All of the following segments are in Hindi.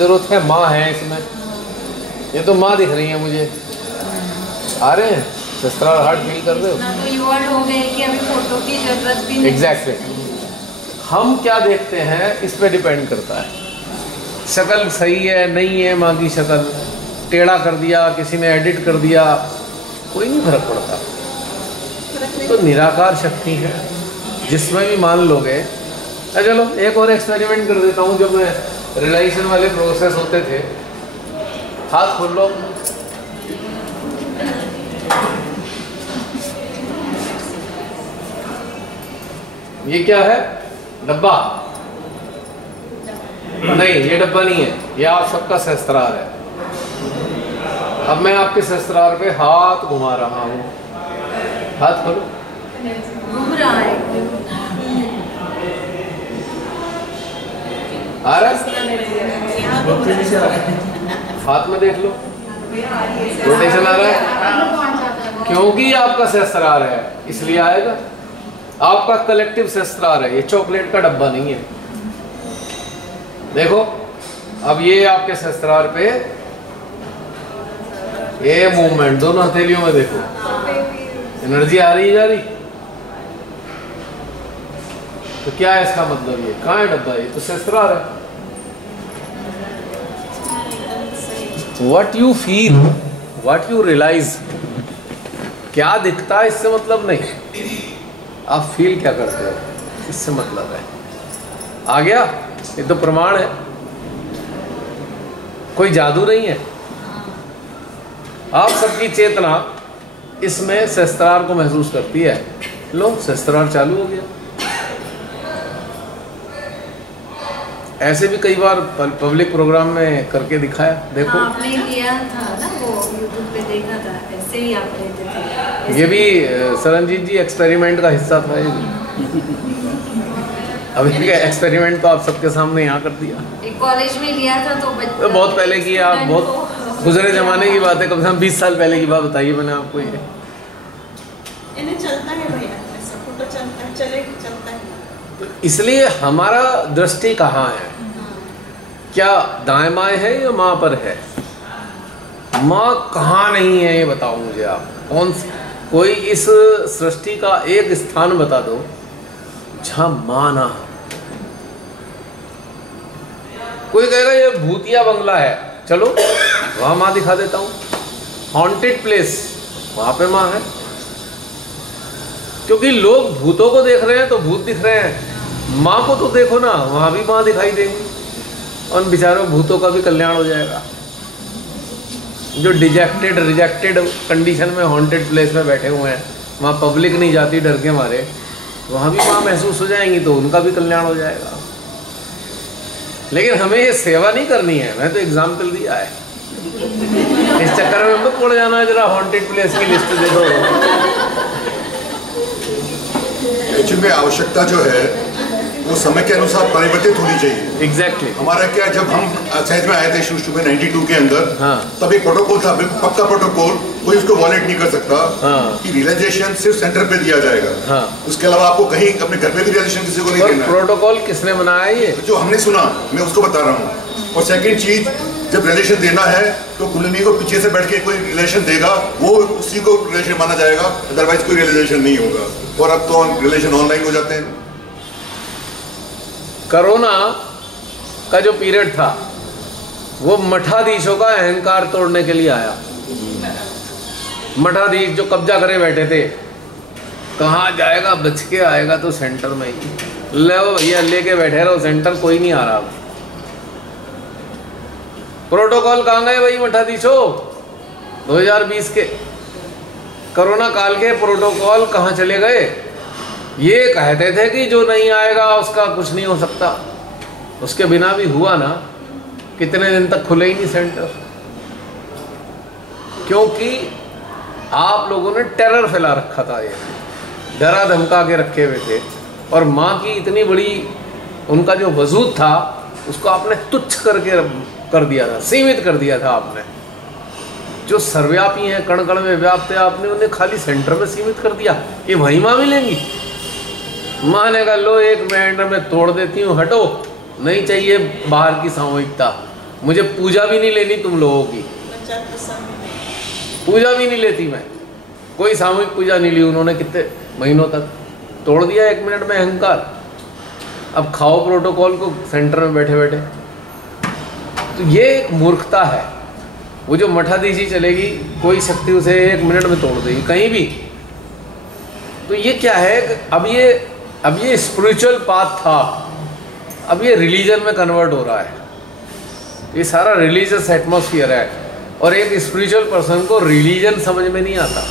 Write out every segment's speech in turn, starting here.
जरूरत है, माँ है इसमें। ये तो माँ दिख रही है मुझे। आ रहे हैं सस्त्राल हार्ट फील कर रहे हो? तो इवॉल्व हो गए कि अभी फोटो की जरूरत भी नहीं। एग्जैक्टली। हम क्या देखते हैं इस पे डिपेंड करता है। शक्ल सही है नहीं है, माँ की शक्ल टेढ़ा कर दिया, किसी ने एडिट कर दिया, कोई नहीं फर्क पड़ता। तो निराकार शक्ति है जिसमें भी मान लोगे। चलो एक और एक्सपेरिमेंट कर देता हूँ। जब मैं रिलाइजेशन वाले प्रोसेस होते थे, हाथ खोल लो। ये क्या है? डब्बा? नहीं, ये डब्बा नहीं है, ये आप सबका सहस्त्रार है। अब मैं आपके सहस्त्रार पे हाथ घुमा रहा हूँ। हाथ खोलो। घूम रहा है। आ रहा है? हाथ में देख लो, रोटेशन आ रहा है। क्योंकि आपका सहस्त्रार है इसलिए आएगा। आपका कलेक्टिव सहस्त्रार है, ये चॉकलेट का डब्बा नहीं है। देखो अब ये आपके सहस्त्रार पे ये मूवमेंट, दोनों हथेलियों में देखो, एनर्जी आ रही जा रही। तो क्या है इसका मतलब? ये कहाँ है डब्बा? ये तो सहस्त्रार है। What you feel, what you realize, क्या दिखता है इससे मतलब नहीं, आप फील क्या करते हो इससे मतलब है। आ गया? ये तो प्रमाण है, कोई जादू नहीं है। आप सबकी चेतना इसमें सहस्त्रार को महसूस करती है। लो सहस्त्रार चालू हो गया। ऐसे भी कई बार पब्लिक प्रोग्राम में करके दिखाया। देखो आपने किया था ना, वो यूट्यूब पे देखा था, ऐसे ही आप लेते थे। ये भी सरनजीत जी एक्सपेरिमेंट का हिस्सा था। ये अभी एक्सपेरिमेंट तो आप सबके सामने यहाँ कर दिया। एक कॉलेज में लिया था तो बहुत पहले की, आप बहुत गुजरे जमाने की बात है, कम से कम 20 साल पहले की बात बताइए मैंने आपको। ये इन्हें चलता है भैया, ऐसा फोटो चलता है, चलता है। तो इसलिए हमारा दृष्टि कहाँ है? क्या दाएं बाएं है या माँ पर है? माँ कहाँ नहीं है ये बताओ मुझे आप। कोई इस सृष्टि का एक स्थान बता दो जहाँ माँ ना हो। कोई कहेगा ये भूतिया बंगला है, चलो वहां माँ दिखा देता हूँ। हॉन्टेड प्लेस, वहां पे माँ है। क्योंकि लोग भूतों को देख रहे हैं तो भूत दिख रहे हैं, माँ को तो देखो ना, वहां भी माँ दिखाई देंगी। और उन बेचारों भूतों का भी कल्याण हो जाएगा। जो डिजेक्टेड रिजेक्टेड कंडीशन में हॉन्टेड प्लेस में बैठे हुए हैं, वहाँ पब्लिक नहीं जाती डर के मारे, वहाँ भी माँ महसूस हो जाएंगी तो उनका भी कल्याण हो जाएगा। लेकिन हमें ये सेवा नहीं करनी है। मैं तो एग्जाम्पल दिया है, इस चक्कर में मत पड़ जाना जरा हॉन्टेड प्लेस की लिस्ट दे दो। एक्चुअली आवश्यकता जो है वो समय के अनुसार परिवर्तित होनी चाहिए। एग्जैक्टली। हमारा क्या, जब हम साइज में आए थे शुरू में 92 के अंदर, हाँ। तब एक प्रोटोकॉल था, बिल्कुल पक्का प्रोटोकॉल, कोई उसको वॉलेट नहीं कर सकता। हाँ। कि रियलाइजेशन सिर्फ सेंटर पे दिया जाएगा। हाँ। उसके अलावा आपको कहीं अपने घर पे भी रियलाइजेशन किसी को नहीं देना। प्रोटोकॉल किसने बनाया? ये जो हमने सुना, मैं उसको बता रहा हूँ। और सेकेंड चीज, जब रिलेशन देना है तो कुंडली को पीछे से बैठ के कोई रिलेशन देगा, वो उसी को रिलेशन माना जाएगा, अदरवाइज कोई रिलेशन नहीं होगा। और अब तो रिलेशन ऑनलाइन हो जाते हैं। कोरोना का जो पीरियड था वो मठाधीशों का अहंकार तोड़ने के लिए आया। मठाधीश जो कब्जा करे बैठे थे, कहाँ जाएगा, बच के आएगा तो सेंटर में ही। ले भैया लेके बैठे रहो, सेंटर कोई नहीं आ रहा। प्रोटोकॉल कहाँ गए भाई मठाधीशों? 2020 के कोरोना काल के प्रोटोकॉल कहाँ चले गए? ये कहते थे कि जो नहीं आएगा उसका कुछ नहीं हो सकता। उसके बिना भी हुआ ना, कितने दिन तक खुले ही नहीं सेंटर। क्योंकि आप लोगों ने टेरर फैला रखा था, ये डरा धमका के रखे हुए थे। और माँ की इतनी बड़ी उनका जो वजूद था उसको आपने तुच्छ करके कर दिया था, सीमित कर दिया था आपने। जो सर्वव्यापी हैं, कण कण में व्याप्त है, आपने उन्हें खाली सेंटर में सीमित कर दिया। ये वही माँ मिलेंगी। माँ ने कहा लो 1 मिनट में तोड़ देती हूँ, हटो, नहीं चाहिए बाहर की सामूहिकता, मुझे पूजा भी नहीं लेनी तुम लोगों की, बच्चा पसंद नहीं। पूजा भी नहीं लेती मैं, कोई सामूहिक पूजा नहीं ली उन्होंने कितने महीनों तक। तोड़ दिया 1 मिनट में अहंकार। अब खाओ प्रोटोकॉल को सेंटर में बैठे बैठे। तो ये एक मूर्खता है। वो जो मठाधीशी चलेगी, कोई शक्ति उसे 1 मिनट में तोड़ देगी कहीं भी। तो ये क्या है, अब ये स्पिरिचुअल पाथ था, अब ये रिलीजन में कन्वर्ट हो रहा है। ये सारा रिलीजियस एटमॉस्फेयर है, और एक स्पिरिचुअल पर्सन को रिलीजन समझ में नहीं आता,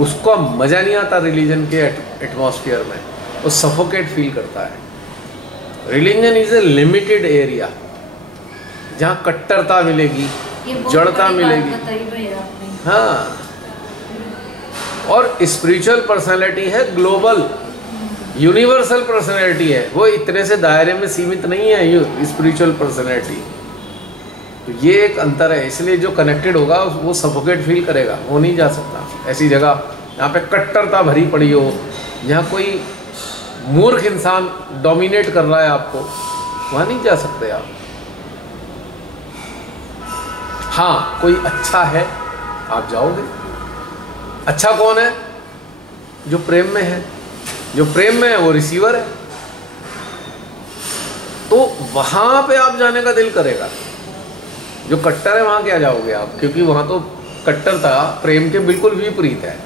उसको मज़ा नहीं आता रिलीजन के एटमॉस्फेयर में, वो सफोकेट फील करता है। Religion is a limited area जहाँ कट्टरता मिलेगी, जड़ता मिलेगी। हाँ, और स्पिरिचुअल पर्सनालिटी है ग्लोबल, यूनिवर्सल पर्सनालिटी है, वो इतने से दायरे में सीमित नहीं है स्पिरिचुअल पर्सनालिटी। तो ये एक अंतर है। इसलिए जो कनेक्टेड होगा वो सफोकेट फील करेगा, वो नहीं जा सकता ऐसी जगह जहाँ पे कट्टरता भरी पड़ी हो, जहाँ कोई मूर्ख इंसान डोमिनेट कर रहा है आपको, वहाँ नहीं जा सकते आप। हाँ, कोई अच्छा है आप जाओगे। अच्छा कौन है? जो प्रेम में है। जो प्रेम में है वो रिसीवर है, तो वहाँ पे आप जाने का दिल करेगा। जो कट्टर है वहाँ क्या जाओगे आप, क्योंकि वहाँ तो कट्टरता प्रेम के बिल्कुल विपरीत है।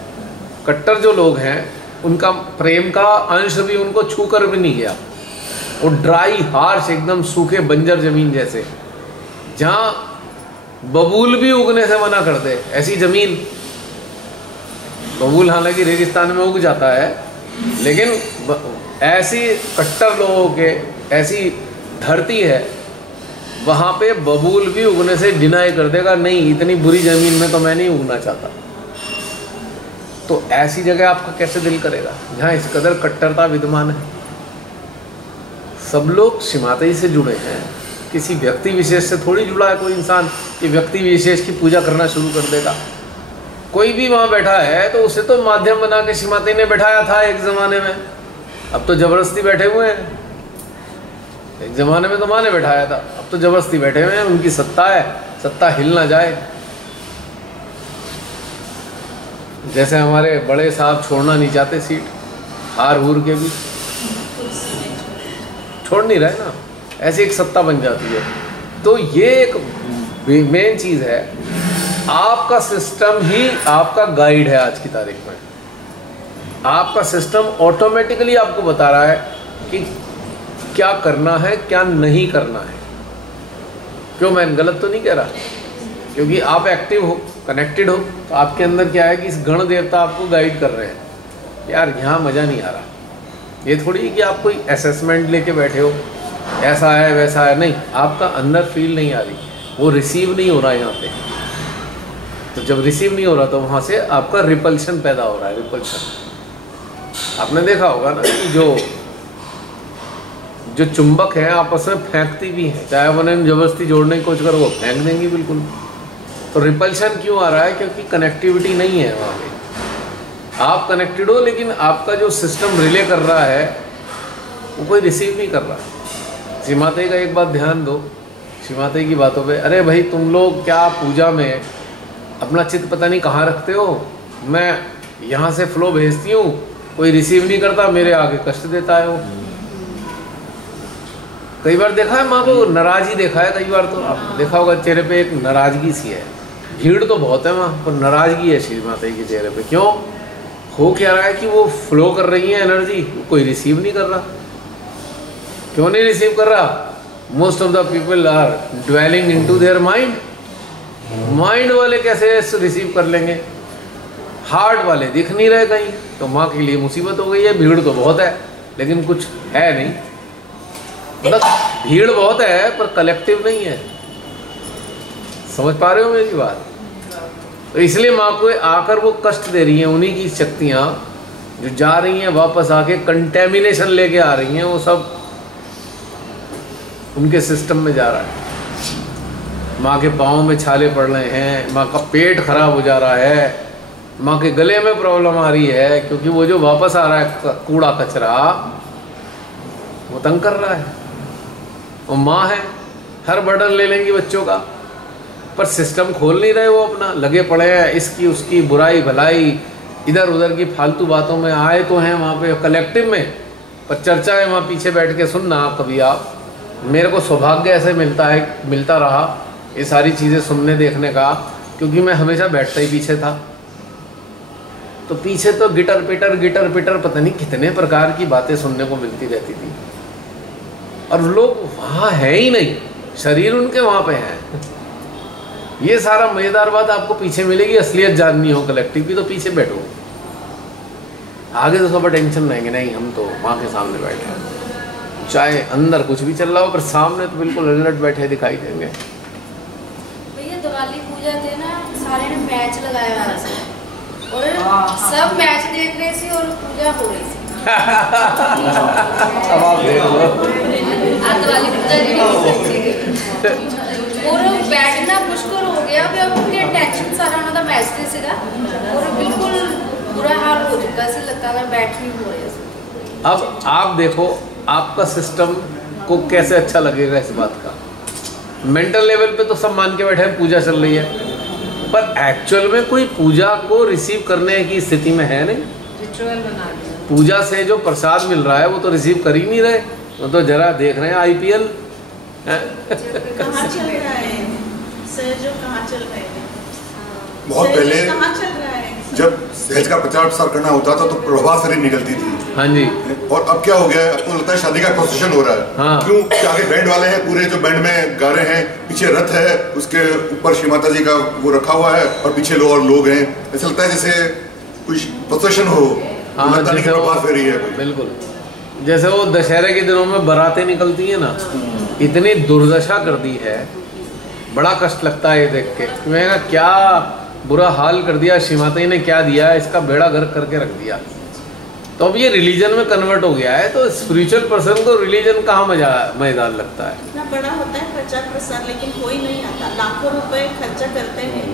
कट्टर जो लोग हैं उनका प्रेम का अंश भी उनको छू कर भी नहीं गया। वो ड्राई हार्श एकदम सूखे बंजर जमीन जैसे, जहाँ बबूल भी उगने से मना कर दे, ऐसी जमीन। बबूल हालांकि रेगिस्तान में उग जाता है, लेकिन ऐसी कट्टर लोगों के ऐसी धरती है, वहाँ पे बबूल भी उगने से डिनाई कर देगा, नहीं इतनी बुरी ज़मीन में तो मैं नहीं उगना चाहता। तो ऐसी जगह आपका कैसे दिल करेगा जहाँ इस कदर कट्टरता विद्यमान है। सब लोग श्रीमाता से जुड़े हैं, किसी व्यक्ति विशेष से थोड़ी जुड़ा है कोई इंसान कि व्यक्ति विशेष की पूजा करना शुरू कर देगा। कोई भी वहाँ बैठा है तो उसे तो माध्यम बना के श्रीमाता ने बैठाया था एक ज़माने में, अब तो ज़बरदस्ती बैठे हुए हैं। एक ज़माने में तो माँ ने बैठाया था, अब तो ज़बरदस्ती बैठे हुए हैं। उनकी सत्ता है, सत्ता हिल ना जाए। जैसे हमारे बड़े साहब छोड़ना नहीं चाहते सीट, हार हूर के भी छोड़ नहीं रहे ना, ऐसी एक सत्ता बन जाती है। तो ये एक मेन चीज़ है। आपका सिस्टम ही आपका गाइड है। आज की तारीख में आपका सिस्टम ऑटोमेटिकली आपको बता रहा है कि क्या करना है क्या नहीं करना है। क्यों, मैं गलत तो नहीं कह रहा, क्योंकि आप एक्टिव हो, कनेक्टेड हो, तो आपके अंदर क्या है कि इस गण देवता आपको गाइड कर रहे हैं। यार यहाँ मज़ा नहीं आ रहा। ये थोड़ी कि आप कोई असेसमेंट लेके बैठे हो, ऐसा है वैसा है, नहीं, आपका अंदर फील नहीं आ रही, वो रिसीव नहीं हो रहा है यहाँ पे। तो जब रिसीव नहीं हो रहा तो वहाँ से आपका रिपल्शन पैदा हो रहा है। रिपल्शन आपने देखा होगा ना कि जो चुंबक हैं आपस में फेंकती भी हैं, चाहे उन्हें जबरदस्ती जोड़ने की कोशिश करो वो फेंक देंगी बिल्कुल। तो रिपल्शन क्यों आ रहा है? क्योंकि कनेक्टिविटी नहीं है वहाँ पे। आप कनेक्टेड हो लेकिन आपका जो सिस्टम रिले कर रहा है वो कोई रिसीव नहीं कर रहा। श्रीमाता का एक बात ध्यान दो, श्रीमाता की बातों पे, अरे भाई तुम लोग क्या पूजा में अपना चित्त पता नहीं कहाँ रखते हो। मैं यहाँ से फ्लो भेजती हूँ, कोई रिसीव नहीं करता, मेरे आगे कष्ट देता है वो। कई बार देखा है माँ को नाराज ही देखा है, कई बार तो आप देखा होगा चेहरे पे एक नाराजगी सी है। भीड़ तो बहुत है वहाँ पर, नाराजगी है श्रीमाता के चेहरे पे। क्यों? हो क्या रहा है कि वो फ्लो कर रही है एनर्जी, कोई रिसीव नहीं कर रहा। क्यों नहीं रिसीव कर रहा? Most of the people are dwelling into their mind. Mind वाले कैसे रिसीव कर लेंगे? हार्ट वाले दिख नहीं रहे कहीं। तो माँ के लिए मुसीबत हो गई है। भीड़ तो बहुत है लेकिन कुछ है नहीं, मतलब भीड़ बहुत है पर कलेक्टिव नहीं है। समझ पा रहे हो मेरी बात? तो इसलिए माँ को आकर वो कष्ट दे रही हैं। उन्हीं की शक्तियाँ जो जा रही हैं वापस आके कंटेमिनेशन लेके आ रही हैं, वो सब उनके सिस्टम में जा रहा है। माँ के पाँव में छाले पड़ रहे हैं, माँ का पेट खराब हो जा रहा है, माँ के गले में प्रॉब्लम आ रही है, क्योंकि वो जो वापस आ रहा है कूड़ा कचरा वो तंग कर रहा है। वो माँ है, हर बर्डन ले लेंगी बच्चों का, पर सिस्टम खोल नहीं रहे वो अपना, लगे पड़े हैं इसकी उसकी बुराई भलाई इधर उधर की फालतू बातों में। आए तो हैं वहाँ पे कलेक्टिव में, पर चर्चा है वहाँ पीछे बैठ के सुनना कभी आप। मेरे को सौभाग्य ऐसे मिलता रहा ये सारी चीज़ें सुनने देखने का, क्योंकि मैं हमेशा बैठता ही पीछे था। तो पीछे तो गिटर पिटर पता नहीं कितने प्रकार की बातें सुनने को मिलती रहती थी, और लोग वहाँ है ही नहीं, शरीर उनके वहाँ पे हैं। ये सारा मज़ेदार बात आपको पीछे मिलेगी। असलियत जाननी हो कलेक्टिव की तो पीछे बैठो, आगे तो सब टेंशन रहेंगे नहीं, हम तो माँ के सामने बैठे हैं, चाहे अंदर कुछ भी चल रहा हो पर सामने तो बिल्कुल अलर्ट बैठे दिखाई देंगे। भैया दिवाली पूजा थे ना, सारे ने मैच लगाया हुआ था और सब मैच देख रहे थे और पूजा हो रही थी। अब आप देख लो दिवाली पूजा और बैठना मुश्किल हो गया, अब उनके टेंशन सारा उनका मैच से सीधा और बिल्कुल बुरा हाल हो चुका, ऐसे लगता था बैठ नहीं हो रहे। अब आप देखो आपका सिस्टम को कैसे अच्छा लगेगा इस बात का। मेंटल लेवल पे तो सब मान के बैठे हैं पूजा चल रही है, पर एक्चुअल में कोई पूजा को रिसीव करने की स्थिति में है नहीं। रिचुअल बना दिया, पूजा से जो प्रसाद मिल रहा है वो तो रिसीव कर ही नहीं रहे, वो तो जरा देख रहे हैं IPL। कहाँ चल रहा है सर, जो कहाँ चल रहे हैं बहुत पहले कहाँ चल रहा है, जब सहज का प्रचार प्रसार करना होता था तो प्रभात फेरी निकलती थी। हाँ जी। और अब क्या हो गया है, अब तो लगता है शादी का प्रोसेशन हो रहा है। हाँ। क्यों कि आगे बैंड वाले हैं पूरे, जो बैंड में गा रहे हैं, पीछे रथ है, उसके ऊपर श्री माता जी का वो रखा हुआ है और पीछे लोग हैं। ऐसा लगता है जैसे कुछ प्रोसेशन हो। हाँ, लगता नहीं कि प्रभात फेरी है। बिल्कुल, जैसे वो दशहरे के दिनों में बारातें निकलती हैं ना, इतनी दुर्दशा कर दी है, बड़ा कष्ट लगता है ये देख के। मैं कहा क्या बुरा हाल कर दिया, श्री माता जी ने क्या दिया है, इसका बेड़ा गर्क करके रख दिया। तो अब ये रिलीजन में कन्वर्ट हो गया है, तो स्पिरिचुअल पर्सन को रिलीजन कहाँ मजेदार लगता है। इतना बड़ा होता है प्रचार प्रसार, लेकिन कोई नहीं आता। लाखों रुपए खर्चा करते हैं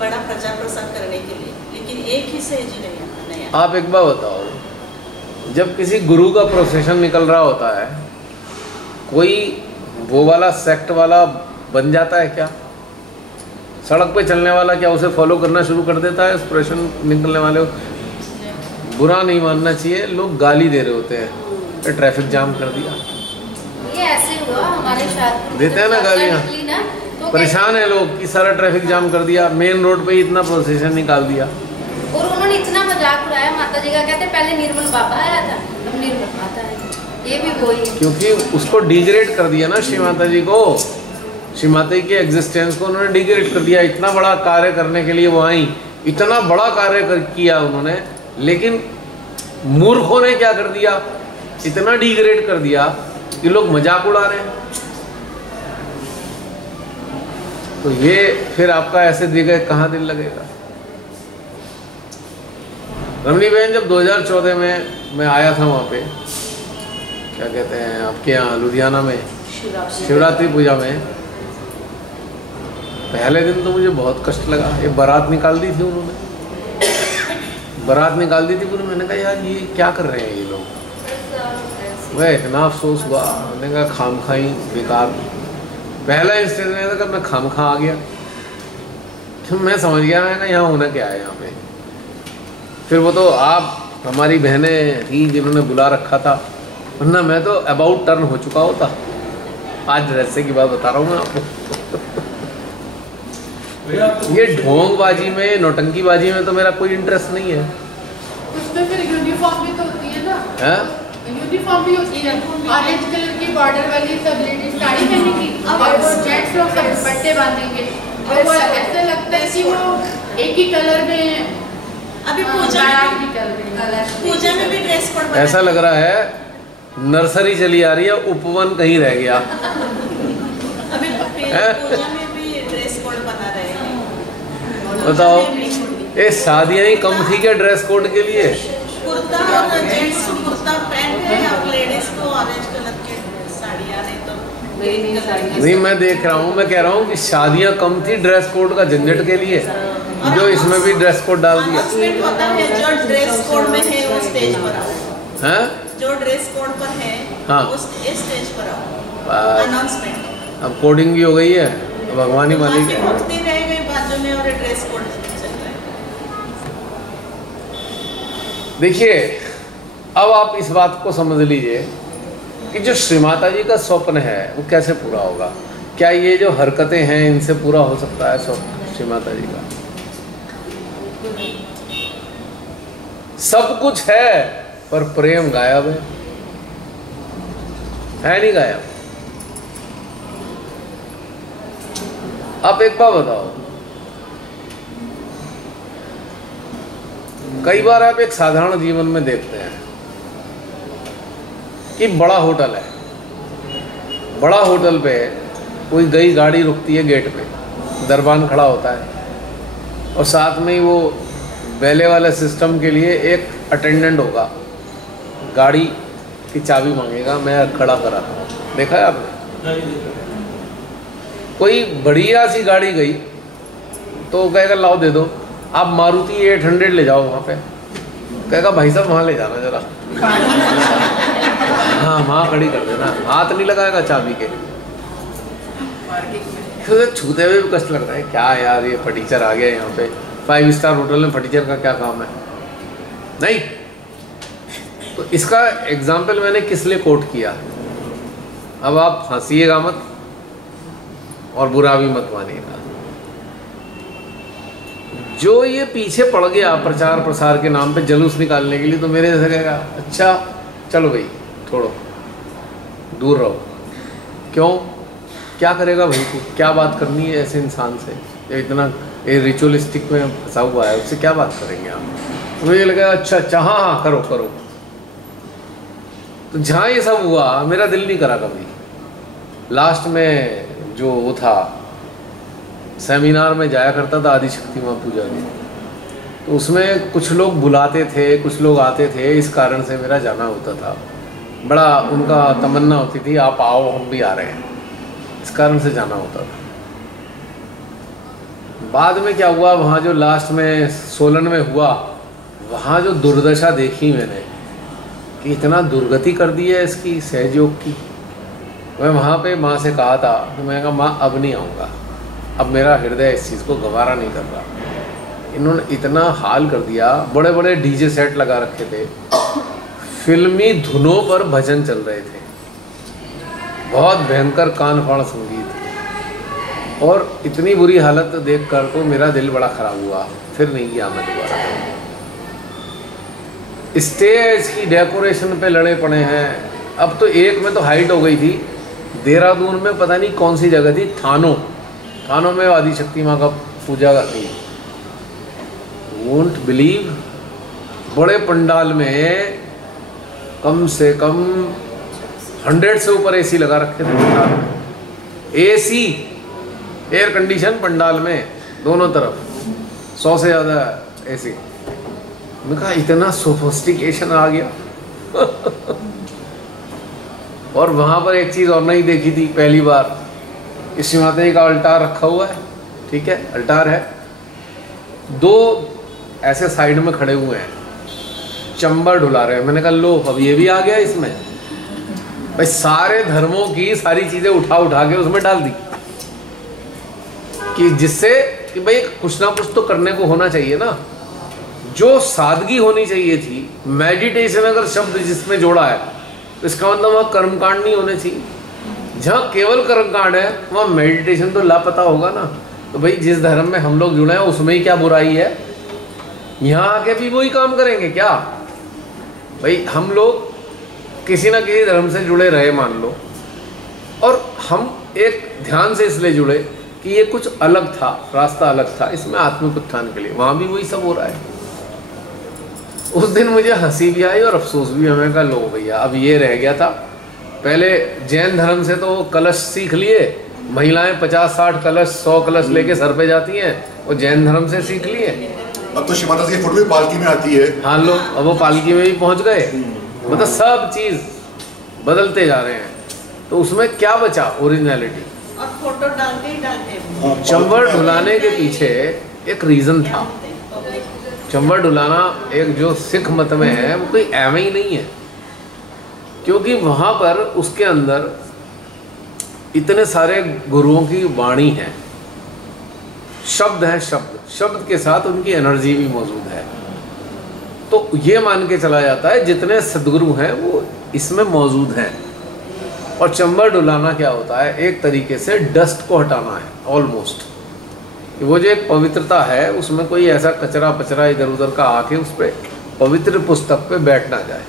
बड़ा प्रचार प्रसार करने के लिए, लेकिन एक ही सहज नहीं आता नया। आप एक बार बताओ, जब किसी गुरु का प्रोसेशन निकल रहा होता है, कोई वो वाला सेक्ट वाला बन जाता है क्या? सड़क पे चलने वाला क्या उसे फॉलो करना शुरू कर देता है? प्रोसेशन निकलने वाले बुरा नहीं मानना चाहिए, लोग गाली दे रहे होते हैं, ट्रैफिक जाम कर दिया, ये ऐसे हुआ हमारे साथ, देते हैं ना गालियाँ। तो परेशान है लोग कि सारा ट्रैफिक जाम कर दिया, मेन रोड पे ही इतना प्रोसेशन निकाल दिया। और उन्होंने इतना मजाक उड़ाया माता जी का, कहते पहले निर्मल बाबा आया था, अब निर्मल माता है, ये भी वही है। क्योंकि उसको डिग्रेड कर दिया ना श्री माता जी को, श्री माता जी के एग्जिस्टेंस को उन्होंने डिग्रेड कर दिया। इतना बड़ा कार्य करने के लिए वो आई, इतना बड़ा कार्य किया उन्होंने, लेकिन मूर्खों ने क्या कर दिया, इतना डिग्रेड कर दिया कि लोग मजाक उड़ा रहे हैं। तो ये फिर आपका ऐसे दिखे कहाँ दिल लगेगा। रमणी बहन, जब 2014 में मैं आया था वहाँ पे, क्या कहते हैं आपके यहाँ लुधियाना में शिवरात्रि पूजा में, पहले दिन तो मुझे बहुत कष्ट लगा। ये बारात निकाल दी थी उन्होंने, बारात निकाल दी थी पूरी। मैंने कहा यार ये क्या कर रहे हैं ये लोग, वह इतना अफसोस हुआ। मैंने कहा खाम खाई बेकार। पहला इंस्टेंस में था मैं खाम खा आ गया, तो मैं समझ गया, मैं यहाँ होना क्या है यहाँ पे। फिर वो तो आप हमारी बहनें थी जिन्होंने बुला रखा था, वरना मैं तो अबाउट टर्न हो चुका होता। आज रहस्य की बात बता रहा हूँ मैं आपको। ये ढोंगबाजी में, नौटंकीबाजी में तो मेरा कोई इंटरेस्ट नहीं है। उसमें फिर यूनिफॉर्म भी तो होती है ना? है? यूनिफॉर्म भी होती है, ऑरेंज कलर की बॉर्डर वाली सब लेडीज साड़ी पहनेंगी और वो जेंट्स लोग सब दुपट्टे बांधेंगे, और वो ऐसा लगता है कि वो एक ही कलर में अभी पूजा में भी ड्रेस कोड ऐसा लग रहा है नर्सरी चली आ रही है, उपवन कहीं रह गया। अभी पूजा में भी ड्रेस कोड बना रहे हैं। बताओ, ये शादियाँ ही कम थी क्या ड्रेस कोड के लिए? कुर्ता और जेंट्स कुर्ता पैंट है, और लेडीज को ऑरेंज कलर की साड़ियाँ, नहीं तो ग्रीन कलर की। नहीं, मैं देख रहा हूँ, मैं कह रहा हूँ कि शादियाँ कम थी ड्रेस कोड का झंझट के लिए, जो इसमें भी ड्रेस कोड डाल दिया। अनाउंसमेंट होता है, जो ड्रेस कोड में है वो स्टेज पर आओ, हैं? जो ड्रेस कोड पर है हाँ। वो स्टेज पर आओ, अनाउंसमेंट। अब कोडिंग भी हो गई है, भगवान ही मालिक है। मूर्ति रह गई बाजू में और ड्रेस कोड चल रहा है। देखिए, अब आप इस बात को समझ लीजिए कि जो श्री माता जी का स्वप्न है वो कैसे पूरा होगा। क्या ये जो हरकतें हैं इनसे पूरा हो सकता है स्वप्न श्री माता जी का? सब कुछ है पर प्रेम गायब है नहीं गायब? आप एक बात बताओ, कई बार आप एक साधारण जीवन में देखते हैं कि बड़ा होटल है, बड़ा होटल पे कोई गई गाड़ी रुकती है गेट पे, दरबान खड़ा होता है और साथ में ही वो बेले वाले सिस्टम के लिए एक अटेंडेंट होगा, गाड़ी की चाबी मांगेगा, मैं खड़ा कराता हूँ। देखा है आपने? कोई बढ़िया सी गाड़ी गई तो कहेगा लाओ दे दो, आप मारुति 800 ले जाओ वहाँ पे, कहेगा भाई साहब वहाँ ले जाना जरा, हाँ वहाँ खड़ी कर देना, हाथ नहीं लगाएगा चाबी के। छूते हुए भी कष्ट लगता है, क्या यार ये फटीचर आ गया यहाँ पे, 5 स्टार होटल में फटीचर का क्या काम है? नहीं। तो इसका एग्जाम्पल मैंने किस लिए कोट किया, अब आप हंसीएगा मत और बुरा भी मत मानिएगा। जो ये पीछे पड़ गया प्रचार प्रसार के नाम पे जलूस निकालने के लिए, तो मेरे जैसे कहेगा अच्छा चलो भाई छोड़ो, दूर रहो। क्यों? क्या करेगा भाई तू? क्या बात करनी है ऐसे इंसान से जो इतना रिचुअलिस्टिक में फंसा हुआ है, उससे क्या बात करेंगे आप? तो मुझे लगा अच्छा हाँ हाँ करो करो। तो जहाँ ये सब हुआ मेरा दिल नहीं करा कभी। लास्ट में जो वो था सेमिनार में जाया करता था आदिशक्ति माँ पूजा में, तो उसमें कुछ लोग बुलाते थे, कुछ लोग आते थे, इस कारण से मेरा जाना होता था। बड़ा उनका तमन्ना होती थी आप आओ हम भी आ रहे हैं, इस कारण से जाना होता था। बाद में क्या हुआ, वहाँ जो लास्ट में सोलन में हुआ, वहाँ जो दुर्दशा देखी मैंने कि इतना दुर्गति कर दी है इसकी सहयोग की। मैं वहाँ पे माँ से कहा था, तो मैं कहा माँ अब नहीं आऊँगा, अब मेरा हृदय इस चीज़ को गवारा नहीं कर रहा। इन्होंने इतना हाल कर दिया, बड़े बड़े डीजे सेट लगा रखे थे, फिल्मी धुनों पर भजन चल रहे थे, बहुत भयंकर कान फाड़ संगीत, और इतनी बुरी हालत देखकर तो मेरा दिल बड़ा खराब हुआ। फिर नहीं गया मैं दोबारा। स्टेज की डेकोरेशन पे लड़े पड़े हैं। अब तो एक में तो हाइट हो गई थी, देहरादून में पता नहीं कौन सी जगह थी, थानों में आदिशक्ति माँ का पूजा थी। वोंट बिलीव, बड़े पंडाल में कम से कम 100 से ऊपर एसी लगा रखे थे पंडाल में। एसी, एयर कंडीशन पंडाल में दोनों तरफ, 100 से ज़्यादा एसी। मैं कहा इतना सोफिस्टिकेशन आ गया। और वहाँ पर एक चीज़ और नहीं देखी थी पहली बार, श्री माता जी का अल्टार रखा हुआ है, ठीक है, अल्टार है, 2 ऐसे साइड में खड़े हुए हैं, चंबर ढुला रहे हैं। मैंने कहा लो अब ये भी आ गया इसमें। भाई सारे धर्मों की सारी चीज़ें उठा के उसमें डाल दी, कि जिससे कि भाई कुछ ना कुछ तो करने को होना चाहिए ना। जो सादगी होनी चाहिए थी, मेडिटेशन अगर शब्द जिसमें जोड़ा है तो इसका मतलब वहाँ कर्मकांड नहीं होने चाहिए। जहाँ केवल कर्मकांड है वहाँ मेडिटेशन तो लापता होगा ना। तो भाई जिस धर्म में हम लोग जुड़े हैं उसमें ही क्या बुराई है? यहाँ आके भी वही काम करेंगे क्या? भाई हम लोग किसी ना किसी धर्म से जुड़े रहे मान लो, और हम एक ध्यान से इसलिए जुड़े कि ये कुछ अलग था, रास्ता अलग था इसमें आत्मिक उत्थान के लिए। वहाँ भी वही सब हो रहा है। उस दिन मुझे हंसी भी आई और अफसोस भी। हमें कहा लो भैया अब ये रह गया था। पहले जैन धर्म से तो कलश सीख लिए, महिलाएं 50-60 कलश 100 कलश लेके सर पे जाती हैं, वो जैन धर्म से सीख लिए। अब तो श्री माता जी की फोटो भी पालकी में आती है। हाँ लो, अब वो पालकी में भी पहुंच गए। मतलब सब चीज़ बदलते जा रहे हैं, तो उसमें क्या बचा ओरिजिनलिटी? और फोटो डालते ही डालते चंबर ढुलाने के पीछे एक रीज़न था। चंबर ढुलाना एक जो सिख मत में है वो कोई एवं ही नहीं है, क्योंकि वहाँ पर उसके अंदर इतने सारे गुरुओं की वाणी है, शब्द है, शब्द के साथ उनकी एनर्जी भी मौजूद है। तो ये मान के चला जाता है जितने सदगुरु हैं वो इसमें मौजूद हैं। और चंबर डुलाना क्या होता है? एक तरीके से डस्ट को हटाना है ऑलमोस्ट। वो जो एक पवित्रता है उसमें कोई ऐसा कचरा पचरा इधर उधर का आके उस पर पवित्र पुस्तक पे बैठ ना जाए।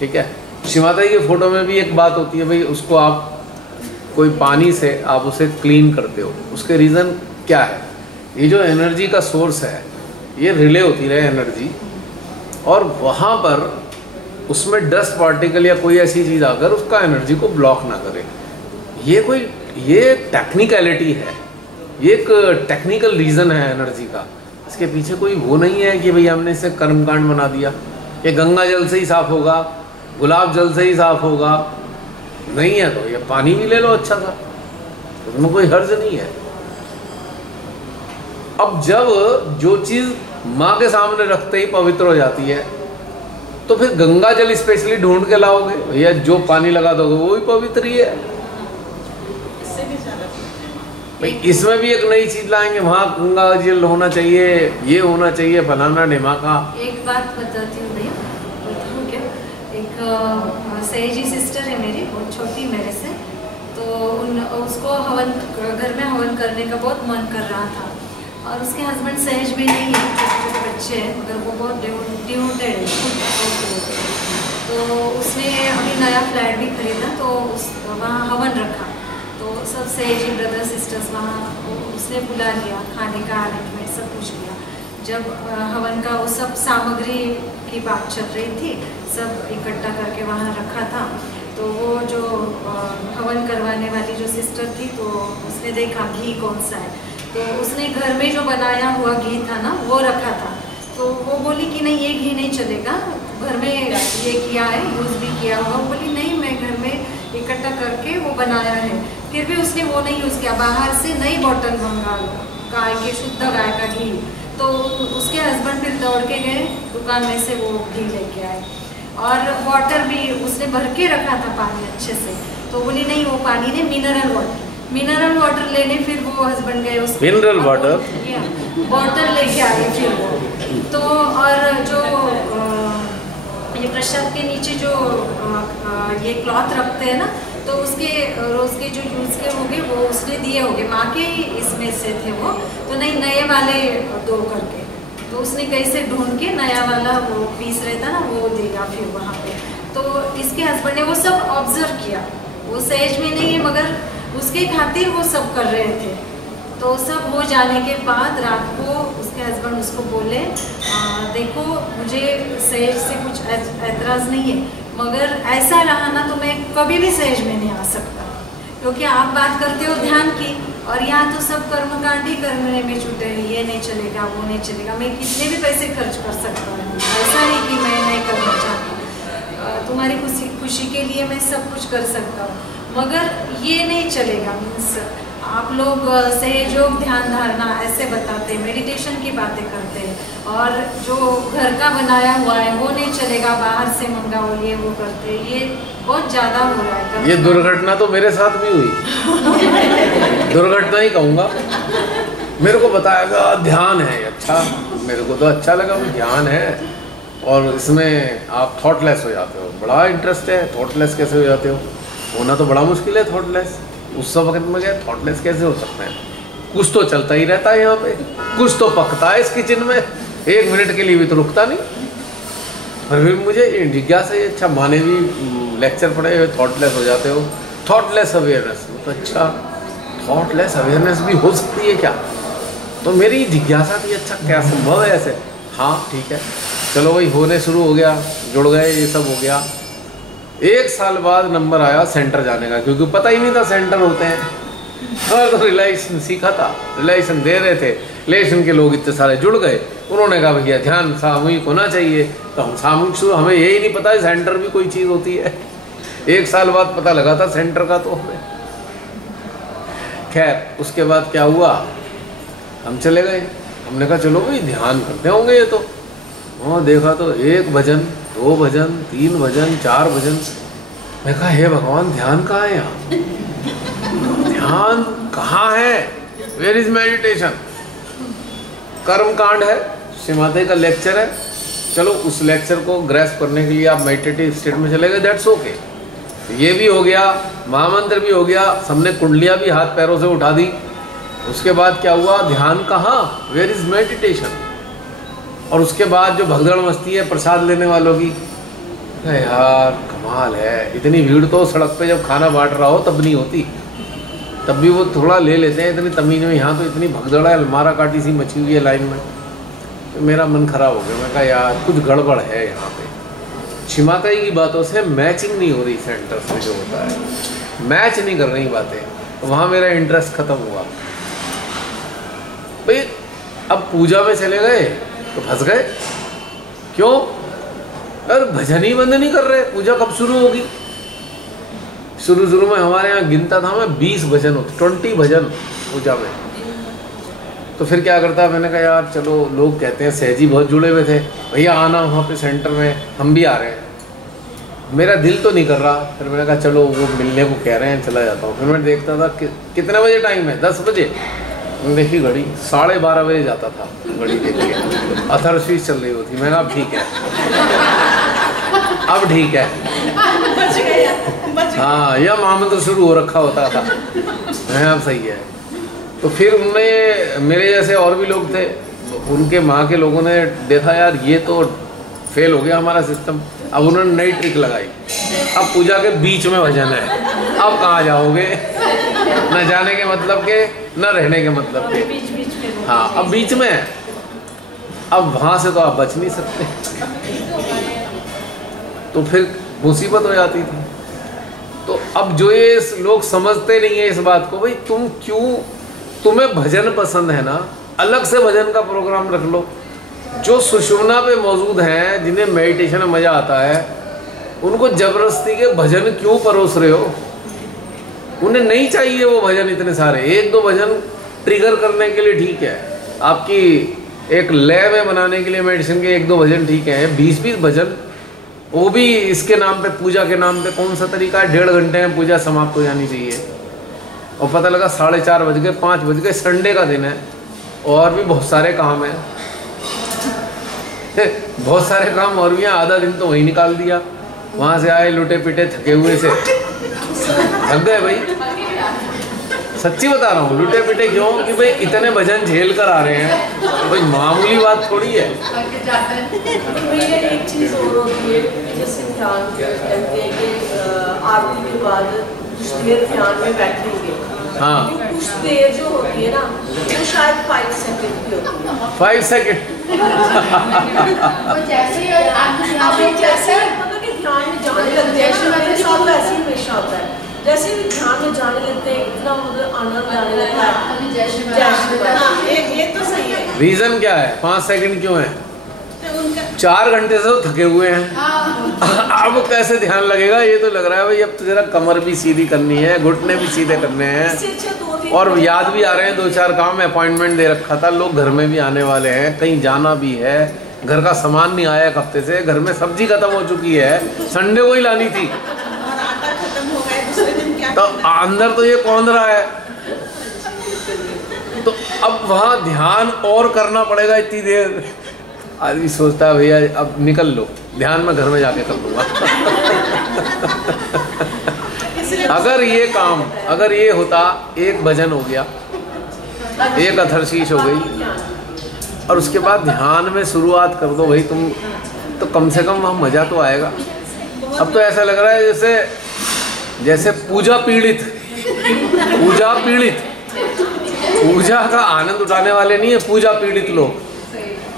ठीक है। श्री माता जी की फोटो में भी एक बात होती है भाई, उसको आप कोई पानी से आप उसे क्लीन करते हो, उसके रीज़न क्या है? ये जो एनर्जी का सोर्स है ये रिले होती रहे एनर्जी, और वहाँ पर उसमें डस्ट पार्टिकल या कोई ऐसी चीज़ आकर उसका एनर्जी को ब्लॉक ना करे। ये टेक्निकलिटी है, ये एक टेक्निकल रीज़न है एनर्जी का। इसके पीछे कोई वो नहीं है कि भाई हमने इसे कर्मकांड बना दिया, ये गंगा जल से ही साफ़ होगा, गुलाब जल से ही साफ़ होगा, नहीं है तो ये पानी भी ले लो अच्छा सा, उसमें कोई हर्ज नहीं है। अब जब जो चीज़ माँ के सामने रखते ही पवित्र हो जाती है तो फिर गंगा जल स्पेशली ढूंढ के लाओगे भैया, जो पानी लगा दोगे वो भी पवित्र ही है। इससे भी ज्यादा भाई इसमें भी एक नई चीज लाएंगे, वहाँ गंगा जल होना चाहिए, ये होना चाहिए, फलाना ढिमाका। एक बात बताती हूँ भैया, बताऊँ क्या? एक सहेजी सिस्टर है मेरी, बहुत छोटी मेरे से, तो उसको हवन घर में हवन करने का बहुत मन कर रहा था, और उसके हस्बैंड सहज भी नहीं है, छोटे छोटे बच्चे हैं, मगर वो बहुत डिवोटेड है। तो उसने अभी नया फ्लैट भी खरीदा, तो वहाँ हवन रखा, तो सब सहेजी ब्रदर सिस्टर्स वहाँ उसने बुला लिया, खाने का अरेंजमेंट सब कुछ किया। जब हवन का वो सब सामग्री की बात चल रही थी, सब इकट्ठा करके वहाँ रखा था, तो वो जो हवन करवाने वाली जो सिस्टर थी, तो उसने देखा घी कौन सा है, तो उसने घर में जो बनाया हुआ घी था ना वो रखा था। तो वो बोली कि नहीं ये घी नहीं चलेगा, घर में ये किया है, यूज़ भी किया हुआ। बोली नहीं मैं घर में इकट्ठा करके वो बनाया है। फिर भी उसने वो नहीं यूज़ किया, बाहर से नई बोतल मंगा लो गाय के, शुद्ध गाय का घी। तो उसके हस्बैंड फिर दौड़ के गए दुकान में से वो घी लेके आए, और वाटर भी उसने भर के रखा था पानी अच्छे से। तो बोली नहीं वो पानी ने मिनरल वाटर लेने फिर वो हस्बैंड गए उस मिनरल वाटर बॉटल लेके आए फिर वो। तो और जो ये प्रसाद के नीचे जो ये क्लॉथ रखते हैं ना, तो उसके रोज़ के जो यूज़ के होंगे वो उसने दिए होंगे, माँ के ही इसमें से थे वो, तो नहीं नए वाले दो करके, तो उसने कैसे ढूंढ के नया वाला वो पीस रहता ना वो देगा फिर वहाँ पे। तो इसके हस्बैंड ने वो सब ऑब्जर्व किया, वो सहज में नहीं है मगर उसके खातिर वो सब कर रहे थे। तो सब हो जाने के बाद रात को उसके हस्बैंड उसको बोले देखो मुझे सहज से कुछ ऐतराज़ नहीं है, मगर ऐसा रहा ना तो मैं कभी भी सहज में नहीं आ सकता, क्योंकि आप बात करते हो ध्यान की, और यहाँ तो सब कर्मकांड ही करने में छूटे हैं, ये नहीं चलेगा वो नहीं चलेगा, मैं कितने भी पैसे खर्च कर सकता हूँ, ऐसा नहीं कि मैं नहीं करना चाहती, तुम्हारी खुशी के लिए मैं सब कुछ कर सकता हूँ, मगर ये नहीं चलेगा। मीन्स आप लोग सहयोग ध्यान धारणा ऐसे बताते हैं, मेडिटेशन की बातें करते हैं, और जो घर का बनाया हुआ है वो नहीं चलेगा, बाहर से मंगाओ ये वो करते हैं, ये बहुत ज़्यादा हो रहा है। ये दुर्घटना तो मेरे साथ भी हुई दुर्घटना ही कहूँगा। मेरे को बताया गया ध्यान है, अच्छा मेरे को तो अच्छा लगा, ध्यान है और इसमें आप थॉटलेस हो जाते हो, बड़ा इंटरेस्ट है। थॉटलेस कैसे हो जाते हो? होना तो बड़ा मुश्किल है थॉटलेस। उस वक्त में क्या थॉटलेस कैसे हो सकते हैं? कुछ तो चलता ही रहता है यहाँ पे, कुछ तो पकता है इस किचन में, 1 मिनट के लिए भी तो रुकता नहीं। और फिर मुझे जिज्ञासा है, अच्छा माने भी लेक्चर पढ़े हुए थॉटलेस हो जाते हो, थॉटलेस अवेयरनेस, तो अच्छा थॉटलेस अवेयरनेस भी हो सकती है क्या? तो मेरी जिज्ञासा थी, अच्छा क्या संभव है ऐसे? हाँ ठीक है, चलो वही होने शुरू हो गया, जुड़ गए, ये सब हो गया। 1 साल बाद नंबर आया सेंटर जाने का, क्योंकि पता ही नहीं था सेंटर होते हैं। और तो रिलेशन सीखा था, रिलेशन दे रहे थे, रिलेशन के लोग इतने सारे जुड़ गए, उन्होंने कहा भैया ध्यान सामूहिक होना चाहिए, तो हम सामूहिक शुरू, हमें यही नहीं पता है सेंटर भी कोई चीज़ होती है। 1 साल बाद पता लगा था सेंटर का, तो हमें खैर उसके बाद क्या हुआ, हम चले गए, हमने कहा चलो भाई ध्यान करते होंगे ये तो। वहाँ देखा तो 1 भजन, 2 भजन, 3 भजन, 4 भजन। मैं कहा हे भगवान ध्यान कहाँ है यहाँ? ध्यान कहाँ है? Where is meditation? कर्म कांड है, श्री माता का लेक्चर है, चलो उस लेक्चर को ग्रैस्प करने के लिए आप मेडिटेटिव स्टेट में चले गए, दैट्स ओके। ये भी हो गया, महामंत्र भी हो गया, सबने कुंडलियाँ भी हाथ पैरों से उठा दी। उसके बाद क्या हुआ? ध्यान कहाँ? Where is meditation? और उसके बाद जो भगदड़ मस्ती है प्रसाद लेने वालों की, यार कमाल है, इतनी भीड़ तो सड़क पे जब खाना बांट रहा हो तब नहीं होती, तब भी वो थोड़ा ले लेते हैं, इतनी तमीज में। यहाँ तो इतनी भगदड़ है, मारा काटी सी मची हुई है लाइन में। तो मेरा मन खराब हो गया, मैं कहा यार कुछ गड़बड़ है यहाँ पे। श्री माता जी की बातों से मैचिंग नहीं हो रही, सेंटर से जो होता है मैच नहीं कर रही बातें, तो वहाँ मेरा इंटरेस्ट खत्म हुआ। भाई अब पूजा में चले गए तो फंस गए। क्यों? अरे भजन ही बंद नहीं कर रहे, पूजा कब शुरू होगी? शुरू में हमारे यहाँ गिनता था मैं 20 भजन होते, 20 भजन पूजा में। तो फिर क्या करता, मैंने कहा यार चलो, लोग कहते हैं सहजी बहुत जुड़े हुए थे, भैया आना वहाँ पे सेंटर में, हम भी आ रहे हैं। मेरा दिल तो नहीं कर रहा, फिर मैंने कहा चलो वो मिलने को कह रहे हैं, चला जाता हूँ। फिर मैं देखता था कितने बजे टाइम है, 10 बजे। देखी घड़ी, 12:30 बजे जाता था, घड़ी देख के अथर्वशीष चल रही होती। मैंने अब ठीक है, अब ठीक है, हाँ, यह महामंत्र शुरू हो रखा होता था, अब सही है। तो फिर उनमें मेरे जैसे और भी लोग थे, उनके माँ के लोगों ने देखा यार ये तो फेल हो गया हमारा सिस्टम। अब उन्होंने नई ट्रिक लगाई, अब पूजा के बीच में भजन है, अब कहाँ जाओगे? न जाने के मतलब के, न रहने के मतलब के, हाँ अब बीच में है, अब वहाँ से तो आप बच नहीं सकते। तो फिर मुसीबत हो जाती थी। तो अब जो ये लोग समझते नहीं है इस बात को, भाई तुम क्यों, तुम्हें भजन पसंद है ना, अलग से भजन का प्रोग्राम रख लो। जो सुषुम्ना पे मौजूद हैं, जिन्हें मेडिटेशन में मजा आता है, उनको जबरदस्ती के भजन क्यों परोस रहे हो? उन्हें नहीं चाहिए वो भजन इतने सारे, 1-2 भजन ट्रिगर करने के लिए ठीक है, आपकी एक लय में बनाने के लिए मेडिटेशन के 1-2 भजन ठीक है। 20-20 भजन, वो भी इसके नाम पे, पूजा के नाम पे, कौन सा तरीका है? 1.5 घंटे में पूजा समाप्त हो जानी चाहिए, और पता लगा 4:30 बज गए, 5 बज गए, संडे का दिन है और भी बहुत सारे काम हैं। बहुत सारे काम और भी हैं, आधा दिन तो वहीं निकाल दिया। वहाँ से आए लुटे पिटे थके हुए से, थक गए भाई, सच्ची बता रहा हूँ, लुटे पिटे क्यों? कि भाई इतने भजन झेल कर आ रहे हैं, तो भाई मामूली बात थोड़ी है। एक चीज़ और होती है, जैसे ध्यान कहते हैं कि आरती के बाद कुछ देर ध्यान में बैठेंगे, हाँ, कुछ देर जो होती है ना, वो शायद 5 सेकंड की होती है। 5 सेकंड जैसे मतलब कि ध्यान में जाने लगते हैं, मेरे साथ वैसे ही हमेशा होता है, जैसे भी ध्यान में जाने लगते हैं, इतना मतलब आनंद आने लगता है। जय श्री, ये तो सही है। रीजन क्या है 5 सेकंड क्यों है? 4 घंटे से तो थके हुए हैं, अब कैसे ध्यान लगेगा? ये तो लग रहा है भाई अब तो जरा कमर भी सीधी करनी है, घुटने भी सीधे करने हैं, और याद भी आ रहे हैं 2-4 काम। अपॉइंटमेंट दे रखा था, लोग घर में भी आने वाले हैं, कहीं जाना भी है, घर का सामान नहीं आया एक हफ्ते से, घर में सब्जी खत्म हो चुकी है, संडे को ही लानी थी, तो अंदर तो ये कौन रहा है। तो अब वहाँ ध्यान और करना पड़ेगा इतनी देर। आदमी सोचता है भैया अब निकल लो, ध्यान में घर में जाके कर लूँगा। अगर ये काम, अगर ये होता, एक भजन हो गया, एक अथर्वशीष हो गई, और उसके बाद ध्यान में शुरुआत कर दो भाई तुम, तो कम से कम वहाँ मज़ा तो आएगा। अब तो ऐसा लग रहा है जैसे पूजा पीड़ित, पूजा का आनंद उठाने वाले नहीं है, पूजा पीड़ित लोग,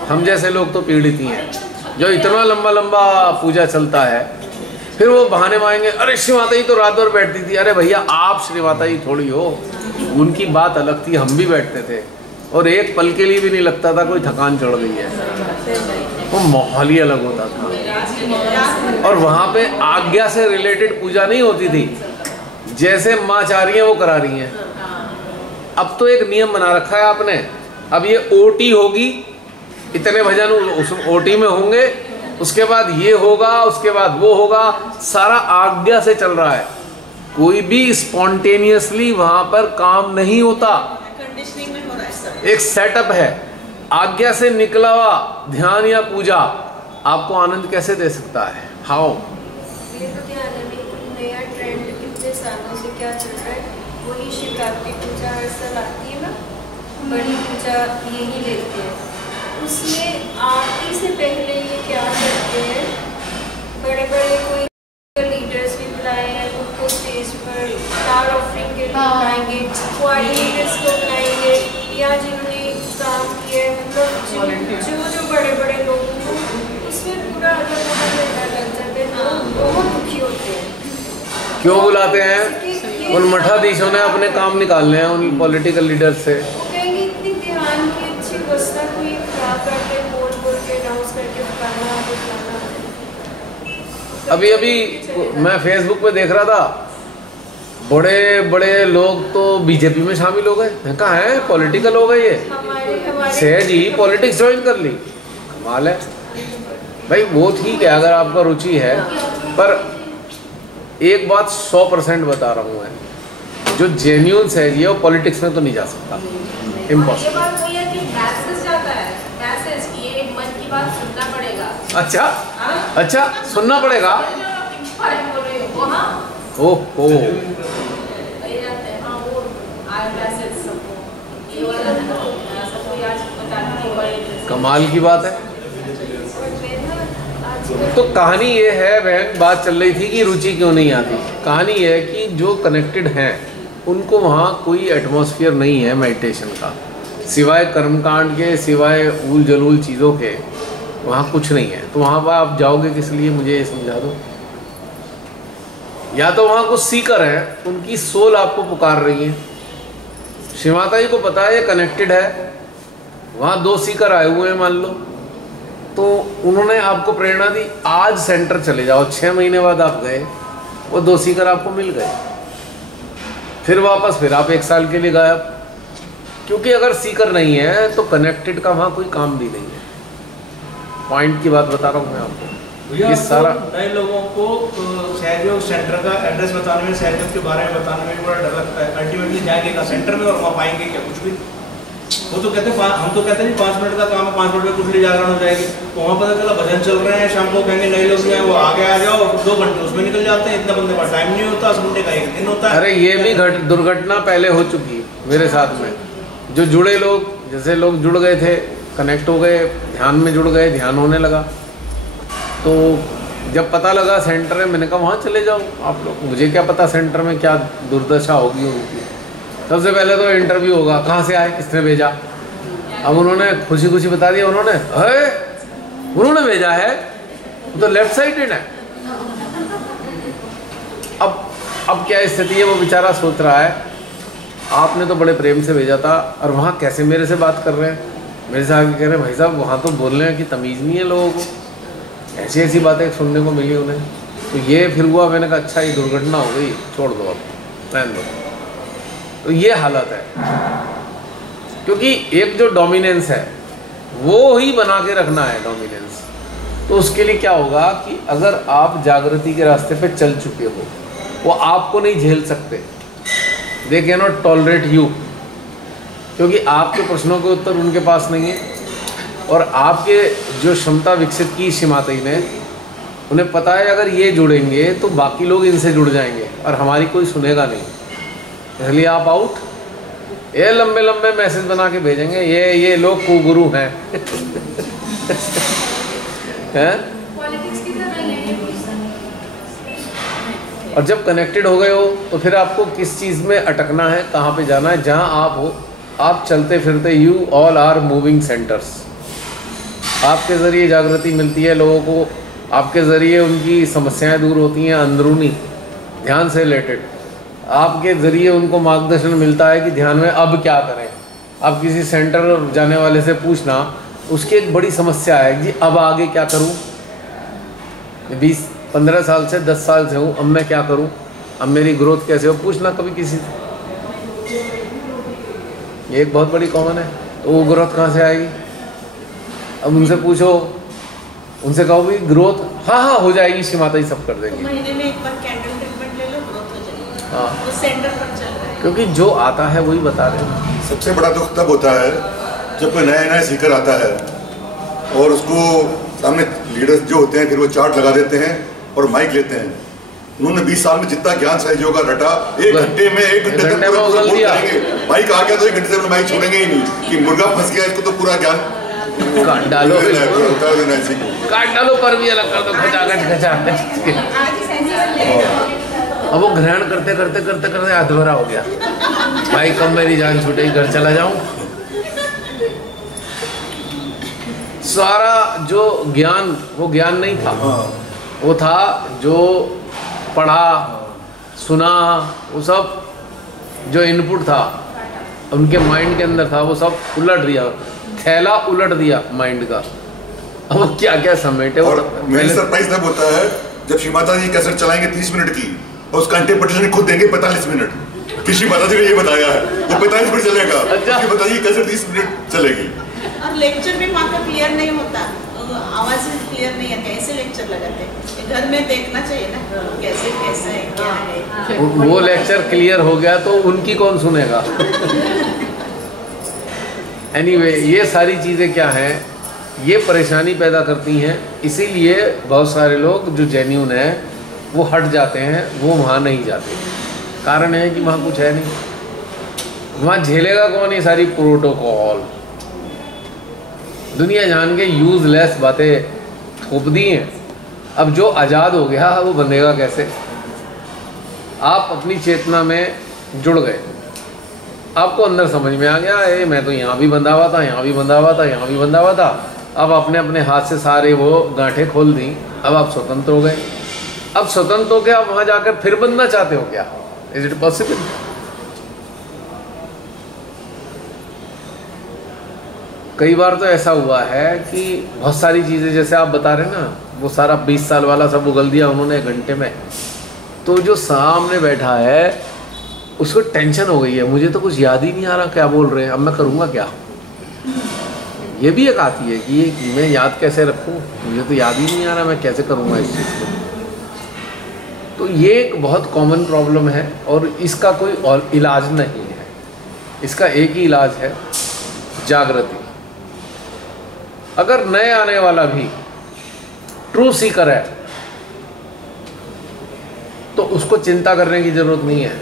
हम जैसे लोग तो पीड़ित ही हैं, जो इतना लंबा लंबा पूजा चलता है। फिर वो बहाने मारेंगे, अरे श्री माता जी तो रात भर बैठती थी। अरे भैया आप श्री माता जी थोड़ी हो, उनकी बात अलग थी, हम भी बैठते थे, और एक पल के लिए भी नहीं लगता था कोई थकान चढ़ गई है, वो माहौल ही अलग होता था। और वहाँ पे आज्ञा से रिलेटेड पूजा नहीं होती थी, जैसे माँ चाह रही हैं वो करा रही हैं। अब तो एक नियम बना रखा है आपने, अब ये ओटी होगी, इतने भजन उस ओटी में होंगे, उसके बाद ये होगा, उसके बाद वो होगा, सारा आज्ञा से चल रहा है। कोई भी स्पॉन्टेनियसली वहां पर काम नहीं होता, कंडीशनिंग में हो रहा है सब। एक सेटअप है। आज्ञा से निकला हुआ ध्यान या पूजा आपको आनंद कैसे दे सकता है? हाउ? मेरे को ध्यान है, मेरे को नया ट्रेंड कितने सालों से क्या चल रहा है, वही शिवरात्रि पूजा हर साल आती है ना, बड़ी पूजा यही लेते हैं। उसमें आरती से पहले ये क्या करते हैं, बड़े बड़े कोई लीडर्स भी बुलाए हैं, उनको स्टेज पर स्टार ऑफरिंग के लिए बुलाएंगे, कोऑर्डिनेटर्स को बुलाएंगे, या जिन्होंने काम किया है, मतलब जो बड़े बड़े लोग हैं, उसमें पूरा अलग महीना लग जाता है, लोग बहुत दुखी होते हैं। क्यों बुलाते हैं? उन मठाधीशों ने अपने काम निकालने हैं उन पॉलिटिकल लीडर से। वो कहेंगे इतनी ध्यान की अच्छी व्यवस्था कोई खराब करके बोल के अनाउंस करके बुलाना। अभी मैं फेसबुक पे देख रहा था, बड़े बड़े लोग तो बीजेपी में शामिल हो गए। कहाँ है? पॉलिटिकल हो गए ये। सहज ही पॉलिटिक्स ज्वाइन कर ली। कमाल है भाई। वो ठीक है अगर आपका रुचि है, पर एक बात 100% बता रहा हूँ मैं, जो जेन्युइन सहज है वो पॉलिटिक्स में तो नहीं जा सकता, इम्पॉसिबल। ये बात वही है कि मैसेज जाता है, मैसेज की ये मन की बात सुनना पड़ेगा। अच्छा सुनना पड़ेगा। ओहो, कमाल की बात है। तो कहानी ये है, बहन बात चल रही थी कि रुचि क्यों नहीं आती। कहानी ये है कि जो कनेक्टेड हैं उनको वहाँ कोई एटमॉस्फेयर नहीं है मेडिटेशन का, सिवाय कर्मकांड के, सिवाय ऊल जलूल चीज़ों के वहाँ कुछ नहीं है। तो वहाँ पर आप जाओगे किस लिए, मुझे ये समझा दो। या तो वहाँ कुछ सीकर हैं, उनकी सोल आपको पुकार रही है। शिवमाता जी को पता है ये कनेक्टेड है, वहाँ 2 सीकर आए हुए हैं मान लो, तो उन्होंने आपको प्रेरणा दी आज सेंटर चले जाओ। 6 महीने बाद आप गए, वो 2 सीकर आपको मिल गए, फिर वापस फिर आप 1 साल के लिए गायब। क्योंकि अगर सीकर नहीं है तो कनेक्टेड का वहाँ कोई काम भी नहीं है। पॉइंट की बात बता रहा हूँ मैं आपको। ये सारा नए लोगों को सहयोग सेंटर का एड्रेस बताने में, सहयोग के बारे में बताने में बड़ा डर लगता है। अल्टीमेटली जाएंगे का सेंटर में और वहाँ पाएंगे क्या? कुछ भी। वो तो कहते हैं, हम तो कहते हैं 5 मिनट का काम है, 5 मिनट में कुंडली जागरण हो जाएगी। तो वहाँ पता चला भजन चल रहे हैं, शाम को कहेंगे नए लोग हैं वो आगे आ जाओ, 2 घंटे उसमें निकल जाते हैं। इतना बंदे का टाइम नहीं होता, संडे का 1 दिन होता है। अरे ये भी दुर्घटना पहले हो चुकी है मेरे साथ में। जो जुड़े लोग, जैसे लोग जुड़ गए थे, कनेक्ट हो गए, ध्यान में जुड़ गए, ध्यान होने लगा, तो जब पता लगा सेंटर है, मैंने कहा वहाँ चले जाओ आप लोग। मुझे क्या पता सेंटर में क्या दुर्दशा होगी उनकी। सबसे पहले तो इंटरव्यू होगा, कहाँ से आए, किसने भेजा। अब उन्होंने खुशी खुशी बता दिया, उन्होंने भेजा है, वो तो लेफ्ट साइडेड है। अब क्या स्थिति है, वो बेचारा सोच रहा है आपने तो बड़े प्रेम से भेजा था, और वहाँ कैसे मेरे से बात कर रहे हैं, मेरे से आगे कह रहे हैं भाई साहब वहाँ तो बोल रहे हैं कि तमीज़ नहीं है लोगों को। ऐसी ऐसी बातें सुनने को मिली उन्हें। तो ये फिर हुआ, मैंने कहा अच्छा ये दुर्घटना हो गई, छोड़ दो अब, रहने दो। तो ये हालत है, क्योंकि एक जो डोमिनेंस है वो ही बना के रखना है डोमिनेंस। तो उसके लिए क्या होगा कि अगर आप जागृति के रास्ते पे चल चुके हो, वो आपको नहीं झेल सकते, they can not tolerate you, क्योंकि आपके प्रश्नों के उत्तर उनके पास नहीं है। और आपके जो क्षमता विकसित की शिवमाता जी ने, उन्हें पता है अगर ये जुड़ेंगे तो बाकी लोग इनसे जुड़ जाएंगे और हमारी कोई सुनेगा नहीं, इसलिए आप आउट। ये लंबे लंबे मैसेज बना के भेजेंगे, ये लोग कुगुरु हैं हैं। पॉलिटिक्स की तरह नहीं है। और जब कनेक्टेड हो गए हो तो फिर आपको किस चीज़ में अटकना है, कहाँ पे जाना है, जहाँ आप हो आप चलते फिरते, you all are moving centres. आपके ज़रिए जागृति मिलती है लोगों को, आपके ज़रिए उनकी समस्याएं दूर होती हैं अंदरूनी ध्यान से रिलेटेड, आपके ज़रिए उनको मार्गदर्शन मिलता है कि ध्यान में अब क्या करें। अब किसी सेंटर जाने वाले से पूछना, उसकी एक बड़ी समस्या है जी अब आगे क्या करूं, 20-15 साल से 10 साल से हूं, अब मैं क्या करूं, अब मेरी ग्रोथ कैसे हो, पूछना कभी किसी से। ये एक बहुत बड़ी कॉमन है। तो वो ग्रोथ कहाँ से आएगी? अब उनसे पूछो, उनसे कहो भी ग्रोथ हाँ हो जाएगी, शिवमाता जी सब कर देंगे। महीने में एक बार कैंडल ट्रीटमेंट ले लो, ग्रोथ हो जाएगी। हाँ, वो सेंटर पर चल रहा है। क्योंकि जो आता है वही बता रहे हैं। सबसे बड़ा दुख तब होता है जब कोई नया नया सीकर आता है और उसको सामने लीडर्स जो होते हैं फिर वो चार्ट लगा देते हैं और माइक लेते हैं। उन्होंने 20 साल में जितना ज्ञान सहयोग का रटा 1 घंटे में 1 घंटे तक पूरा बोल करेंगे। माइक आ गया तो 1 घंटे से माइक छोड़ेंगे ही नहीं कि मुर्गा फंस गया, इसको तो पूरा ज्ञान काट डालो, उतार देना इसी को। काट डालो, पर भी अलग कर दो, खचाखच। अब वो ग्रहण करते करते करते करते अधूरा हो गया। भाई कब मेरी जान छूटेगी, घर चला जाऊं। सारा जो ज्ञान, वो ज्ञान नहीं था, वो था जो पढ़ा सुना, वो सब जो इनपुट था उनके माइंड के अंदर था, वो सब उलट दिया, थैला उलट दिया माइंड का। अब वो क्या क्या समेटे। और मेरी सरप्राइज तब होता है जब श्री माता जी कैसेट चलाएंगे 30 मिनट की और उसका इंटरप्रिटेशन खुद देंगे 45 मिनट। किसी माता जी ने ये बताया है तो 45 मिनट चलेगा। अच्छा, बताइए कैसेट 30 मिनट चलेगी। और लेक्चर भी वहाँ का क्लियर नहीं होता, आवाज क्लियर नहीं है, कैसे लेक्चर लगाते हैं। घर में देखना चाहिए ना कैसे कैसा है क्या है। वो लेक्चर क्लियर हो गया तो उनकी कौन सुनेगा। एनीवे, ये सारी चीज़ें क्या हैं, ये परेशानी पैदा करती हैं। इसीलिए बहुत सारे लोग जो जेन्युइन है वो हट जाते हैं, वो वहाँ नहीं जाते। कारण है कि वहाँ कुछ है नहीं, वहाँ झेलेगा कौन ये सारी प्रोटोकॉल। दुनिया जान के यूजलेस बातें थोप दी हैं। अब जो आज़ाद हो गया वो बंधेगा कैसे। आप अपनी चेतना में जुड़ गए, आपको अंदर समझ में आ गया, ए मैं तो यहाँ भी बंधा हुआ था, यहाँ भी बंधा हुआ था, यहाँ भी बंधा हुआ था। अब अपने अपने हाथ से सारे वो गांठें खोल दी, अब आप स्वतंत्र हो गए। अब स्वतंत्र हो के आप वहाँ जाकर फिर बनना चाहते हो क्या? Is it possible? कई बार तो ऐसा हुआ है कि बहुत सारी चीज़ें जैसे आप बता रहे ना, वो सारा 20 साल वाला सब उगल दिया उन्होंने 1 घंटे में। तो जो सामने बैठा है उसको टेंशन हो गई है, मुझे तो कुछ याद ही नहीं आ रहा क्या बोल रहे हैं, अब मैं करूँगा क्या। ये भी एक आती है कि मैं याद कैसे रखूँ, मुझे तो याद ही नहीं आ रहा, मैं कैसे करूँगा इस चीज़ को। तो ये एक बहुत कॉमन प्रॉब्लम है और इसका कोई और इलाज नहीं है। इसका एक ही इलाज है, जागृति। अगर नए आने वाला भी ट्रू सीकर है तो उसको चिंता करने की जरूरत नहीं है,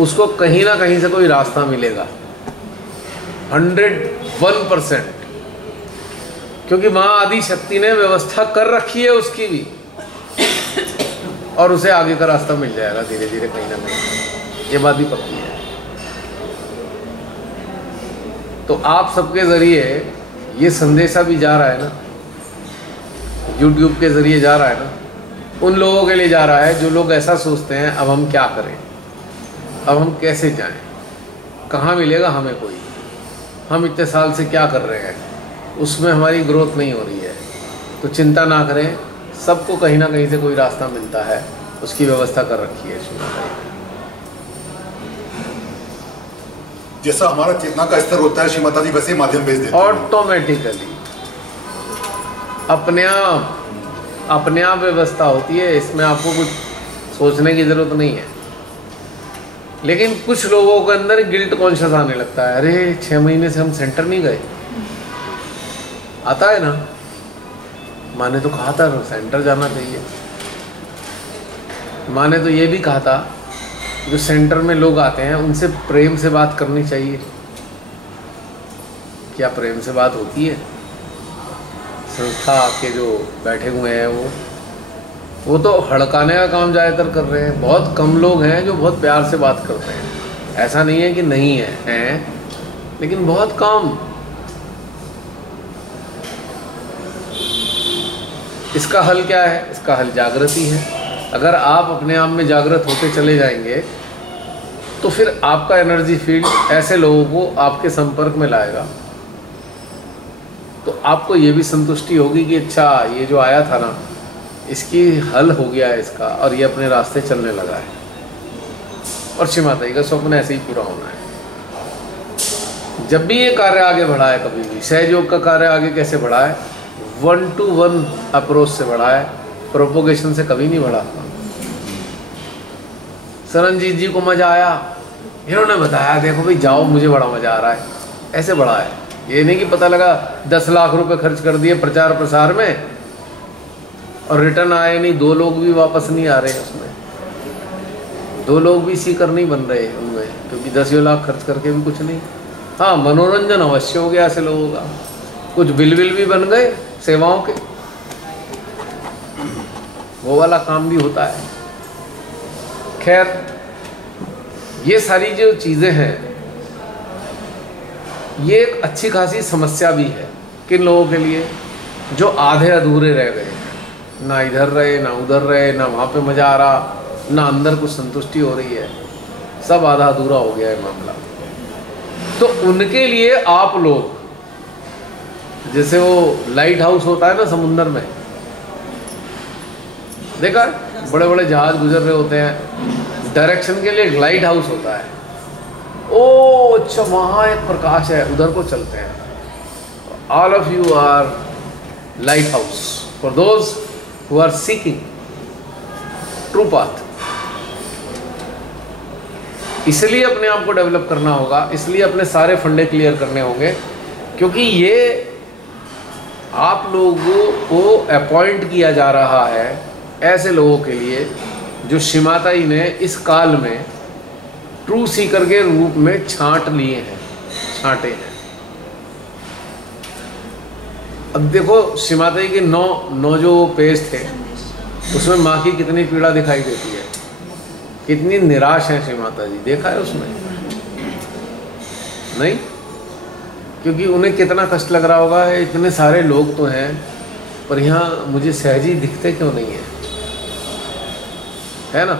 उसको कहीं ना कहीं से कोई रास्ता मिलेगा 101%, क्योंकि मां आदि शक्ति ने व्यवस्था कर रखी है उसकी भी, और उसे आगे का रास्ता मिल जाएगा धीरे धीरे कहीं ना कहीं। ये बात भी पक्की है। तो आप सबके जरिए ये संदेशा भी जा रहा है ना, YouTube के जरिए जा रहा है ना, उन लोगों के लिए जा रहा है जो लोग ऐसा सोचते हैं अब हम क्या करें, अब हम कैसे जाएं, कहाँ मिलेगा हमें कोई, हम इतने साल से क्या कर रहे हैं, उसमें हमारी ग्रोथ नहीं हो रही है। तो चिंता ना करें, सबको कहीं ना कहीं से कोई रास्ता मिलता है, उसकी व्यवस्था कर रखी है श्री माता जी। जैसा हमारा चेतना का स्तर होता है श्री माता जी वैसे माध्यम भेज देते हैं। ऑटोमेटिकली अपने आप व्यवस्था होती है, इसमें आपको कुछ सोचने की ज़रूरत नहीं है। लेकिन कुछ लोगों के अंदर गिल्ट कॉन्शियस आने लगता है, अरे 6 महीने से हम सेंटर नहीं गए। आता है ना, माँ ने तो कहा था सेंटर जाना चाहिए, माँ ने तो ये भी कहा था जो सेंटर में लोग आते हैं उनसे प्रेम से बात करनी चाहिए। क्या प्रेम से बात होती है? संस्था के जो बैठे हुए हैं वो तो हड़काने का काम ज़्यादातर कर रहे हैं। बहुत कम लोग हैं जो बहुत प्यार से बात करते हैं। ऐसा नहीं है कि नहीं हैं, लेकिन बहुत कम। इसका हल क्या है? इसका हल जागृति है। अगर आप अपने आप में जागृत होते चले जाएंगे तो फिर आपका एनर्जी फील्ड ऐसे लोगों को आपके संपर्क में लाएगा, तो आपको ये भी संतुष्टि होगी कि अच्छा ये जो आया था ना, इसकी हल हो गया है इसका, और ये अपने रास्ते चलने लगा है। और श्री माता जी का स्वप्न ऐसे ही पूरा होना है। जब भी ये कार्य आगे बढ़ा है, कभी भी सहयोग का कार्य आगे कैसे बढ़ा है? 1-to-1 अप्रोच से बढ़ा है, प्रोपोगेशन से कभी नहीं बढ़ा। सरनजीत जी को मजा आया, इन्होंने बताया देखो भाई जाओ मुझे बड़ा मजा आ रहा है, ऐसे बड़ा है। ये नहीं कि पता लगा 10 लाख रुपए खर्च कर दिए प्रचार प्रसार में और रिटर्न आए नहीं, 2 लोग भी वापस नहीं आ रहे उसमें, 2 लोग भी सीकर नहीं बन रहे उनमें, क्योंकि 10 लाख खर्च करके भी कुछ नहीं। हाँ, मनोरंजन अवश्य हो गया ऐसे लोगों का, कुछ बिल भी बन गए सेवाओं के, वो वाला काम भी होता है। खैर, ये सारी जो चीज़ें हैं ये एक अच्छी खासी समस्या भी है किन लोगों के लिए जो आधे अधूरे रह गए, ना इधर रहे ना उधर रहे, ना वहाँ पे मज़ा आ रहा, ना अंदर कुछ संतुष्टि हो रही है, सब आधा अधूरा हो गया है मामला। तो उनके लिए आप लोग, जैसे वो लाइट हाउस होता है ना समुंदर में, देखा बड़े बड़े जहाज गुजर रहे होते हैं, डायरेक्शन के लिए एक लाइट हाउस होता है। ओ अच्छा, वहाँ एक प्रकाश है, उधर को चलते हैं। All of you are lighthouse for those who are seeking true path. इसलिए अपने आप को डेवलप करना होगा, इसलिए अपने सारे फंडे क्लियर करने होंगे, क्योंकि ये आप लोगों को अपॉइंट किया जा रहा है ऐसे लोगों के लिए जो शिमाताई ने इस काल में ट्रू सीकर के रूप में छांटे हैं। अब देखो शिमाताई के 9 जो पेज थे उसमें माँ की कितनी पीड़ा दिखाई देती है, कितनी निराश है शिमाता जी, देखा है उसमें नहीं? क्योंकि उन्हें कितना कष्ट लग रहा होगा, इतने सारे लोग तो हैं पर यहाँ मुझे सहजी दिखते क्यों नहीं है ना?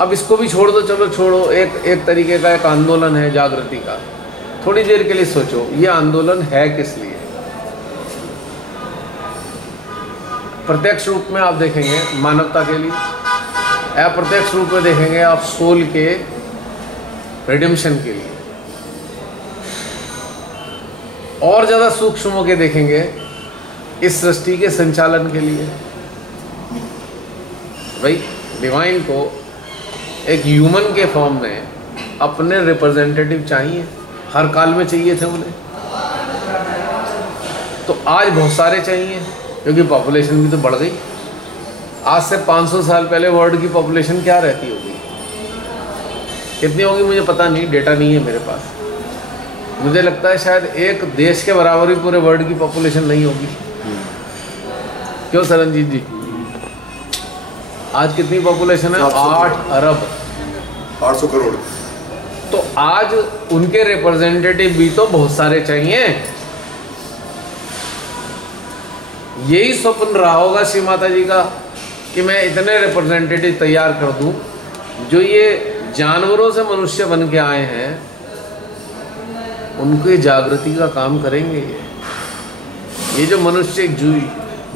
अब इसको भी छोड़ दो, चलो छोड़ो, एक तरीके का एक आंदोलन है जागृति का। थोड़ी देर के लिए सोचो, ये आंदोलन है किस लिए? प्रत्यक्ष रूप में आप देखेंगे मानवता के लिए, अप्रत्यक्ष रूप में देखेंगे आप सोल के रिडेम्पशन के लिए, और ज़्यादा सूक्ष्म होकर देखेंगे इस सृष्टि के संचालन के लिए। भाई डिवाइन को एक ह्यूमन के फॉर्म में अपने रिप्रेजेंटेटिव चाहिए, हर काल में चाहिए थे उन्हें, तो आज बहुत सारे चाहिए क्योंकि पॉपुलेशन भी तो बढ़ गई। आज से 500 साल पहले वर्ल्ड की पॉपुलेशन क्या रहती होगी, कितनी होगी मुझे पता नहीं, डेटा नहीं है मेरे पास। मुझे लगता है शायद एक देश के बराबर ही पूरे वर्ल्ड की पॉपुलेशन नहीं होगी। क्यों सरनजीत जी? आज कितनी पॉपुलेशन है? 8 अरब, 800 करोड़। तो आज उनके रिप्रेजेंटेटिव भी तो बहुत सारे चाहिए। यही स्वप्न रहा होगा श्री माता जी का कि मैं इतने रिप्रेजेंटेटिव तैयार कर दूं जो ये जानवरों से मनुष्य बन के आए हैं, उनके जागृति का काम करेंगे। ये जो मनुष्य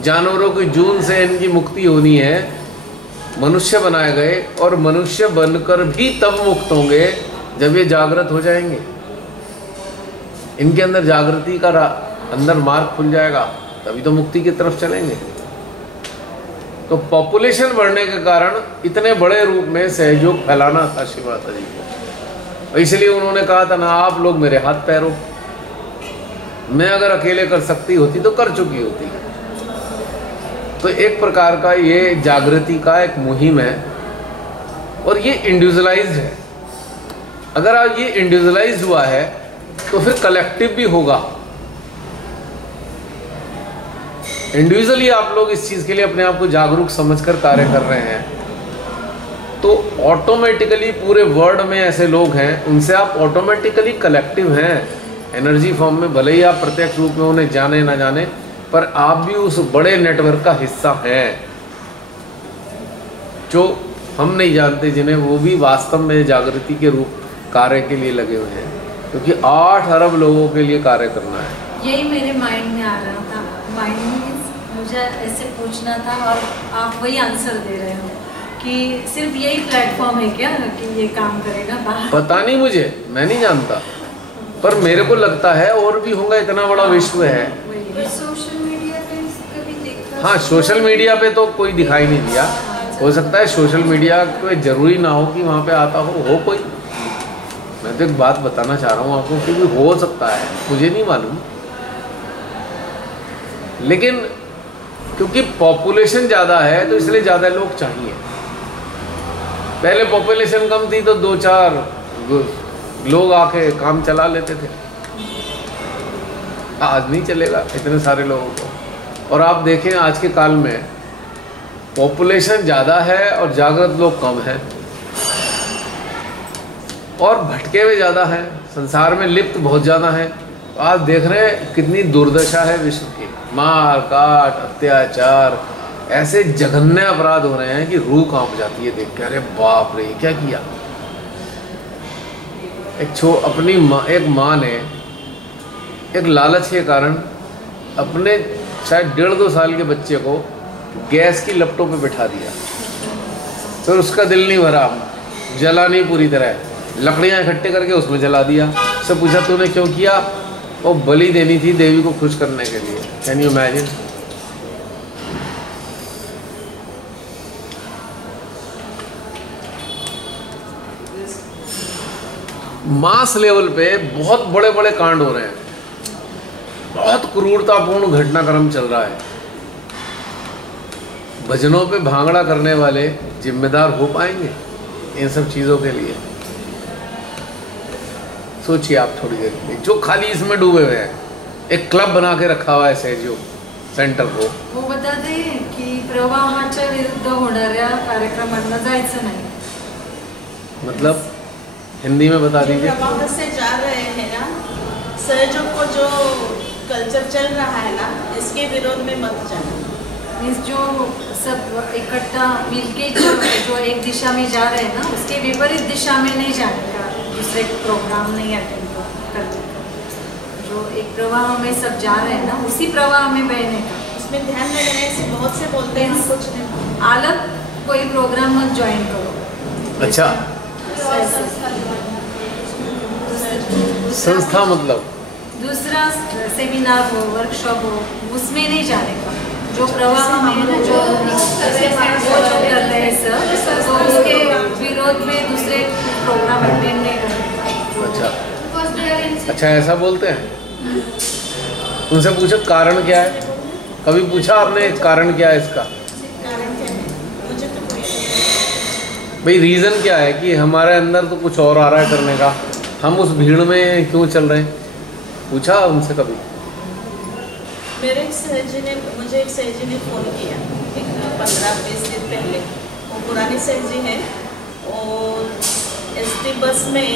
जानवरों की जून से इनकी मुक्ति होनी है, मनुष्य बनाए गए और मनुष्य बनकर भी तब मुक्त होंगे जब ये जागृत हो जाएंगे। इनके अंदर जागृति का अंदर मार्ग खुल जाएगा, तभी तो मुक्ति की तरफ चलेंगे। तो पॉपुलेशन बढ़ने के कारण इतने बड़े रूप में सहयोग फैलाना था श्री माता जी को, इसलिए उन्होंने कहा था ना आप लोग मेरे हाथ पैरों, मैं अगर अकेले कर सकती होती तो कर चुकी होती। तो एक प्रकार का ये जागृति का एक मुहिम है और ये इंडिविजुअलाइज्ड है। अगर आज ये इंडिविजुअलाइज्ड हुआ है तो फिर कलेक्टिव भी होगा। इंडिविजुअली आप लोग इस चीज़ के लिए अपने आप को जागरूक समझकर कार्य कर रहे हैं तो ऑटोमेटिकली पूरे वर्ल्ड में ऐसे लोग हैं, उनसे आप ऑटोमेटिकली कलेक्टिव हैं एनर्जी फॉर्म में। भले ही आप प्रत्यक्ष रूप में उन्हें जाने ना जाने, पर आप भी उस बड़े नेटवर्क का हिस्सा हैं जो हम नहीं जानते, जिन्हें वो भी वास्तव में जागृति के रूप कार्य के लिए लगे हुए हैं, क्योंकि 8 अरब लोगों के लिए कार्य करना है। यही मेरे माइंड में आ रहा था, माइंड में मुझे ऐसे पूछना था और आप वही आंसर दे रहे हो कि सिर्फ यही प्लेटफॉर्म है क्या कि ये काम करेगा बाहर? पता नहीं, मुझे मैं नहीं जानता, पर मेरे को लगता है और भी होगा, इतना बड़ा विश्व है। सोशल मीडिया पे कभी देखा हाँ, सोशल मीडिया पे तो कोई दिखाई नहीं दिया। हो सकता है सोशल मीडिया कोई ज़रूरी ना हो कि वहाँ पे आता हो कोई। मैं तो एक बात बताना चाह रहा हूँ आपको कि भी हो सकता है, मुझे नहीं मालूम। लेकिन क्योंकि पॉपुलेशन ज़्यादा है तो इसलिए ज़्यादा लोग चाहिए। पहले पॉपुलेशन कम थी तो 2-4 लोग आके काम चला लेते थे। आज नहीं चलेगा इतने सारे लोगों को। और आप देखें आज के काल में पॉपुलेशन ज़्यादा है और जागृत लोग कम हैं और भटके हुए ज़्यादा हैं, संसार में लिप्त बहुत ज़्यादा हैं। आज देख रहे हैं कितनी दुर्दशा है विश्व की। मार काट, अत्याचार, ऐसे जघन्य अपराध हो रहे हैं कि रूह कांप जाती है देख के। अरे बाप रे, क्या किया। एक माँ ने एक लालच के कारण अपने शायद 1.5-2 साल के बच्चे को गैस की लपटों पे बिठा दिया। फिर उसका दिल नहीं भरा, जला नहीं पूरी तरह, लकड़ियाँ इकट्ठे करके उसमें जला दिया। उससे पूछा तूने क्यों किया? वो बलि देनी थी देवी को खुश करने के लिए। Can you imagine? Mass level पे बहुत बड़े बड़े कांड हो रहे हैं, बहुत क्रूरतापूर्ण घटनाक्रम चल रहा है। भजनों पे भांगड़ा करने वाले जिम्मेदार हो पाएंगे इन सब चीज़ों के लिए? सोचिए आप थोड़ी देर के लिए, जो खाली इसमें डूबे हुए हैं। एक क्लब बना के रखा हुआ है सहयोग सेंटर को। वो बताते हैं कि प्रवाहाच्या विरुद्ध होणाऱ्या कार्यक्रमांना जायचं नाही। मतलब हिंदी में बता दीजिए। प्रवाह से जा रहे हैं ना, सहयोग को जो कल्चर चल रहा है ना, इसके विरोध में मत जाना। मीन्स जो सब इकट्ठा मिलके जो एक दिशा में जा रहे हैं ना, उसके विपरीत दिशा में नहीं जाने का, दूसरे प्रोग्राम नहीं अटेंड करने का। जो एक प्रवाह में सब जा रहे हैं ना, उसी प्रवाह में बहने का। उसमें ध्यान न देने से बहुत से बोलते हैं कुछ नहीं, अलग कोई प्रोग्राम मत ज्वाइन करो। अच्छा, संस्था मतलब दूसरा सेमिनार हो, वर्कशॉप हो, उसमें नहीं जाने का। जो प्रवाह में ना, जो कर रहे हैं सर, तो उसके विरोध में दूसरे प्रोग्राम अटेंड नहीं करने का। अच्छा, ऐसा बोलते हैं। उनसे पूछो कारण क्या है? कभी पूछा आपने कारण क्या है इसका? कारण क्या है मुझे तो कोई भाई रीज़न क्या है कि हमारे अंदर तो कुछ और आ रहा है करने का, हम उस भीड़ में क्यों चल रहे हैं? पूछा उनसे कभी? मुझे एक सहजी ने फ़ोन किया एक 15-20 दिन पहले। वो पुरानी सहजी है और ST बस में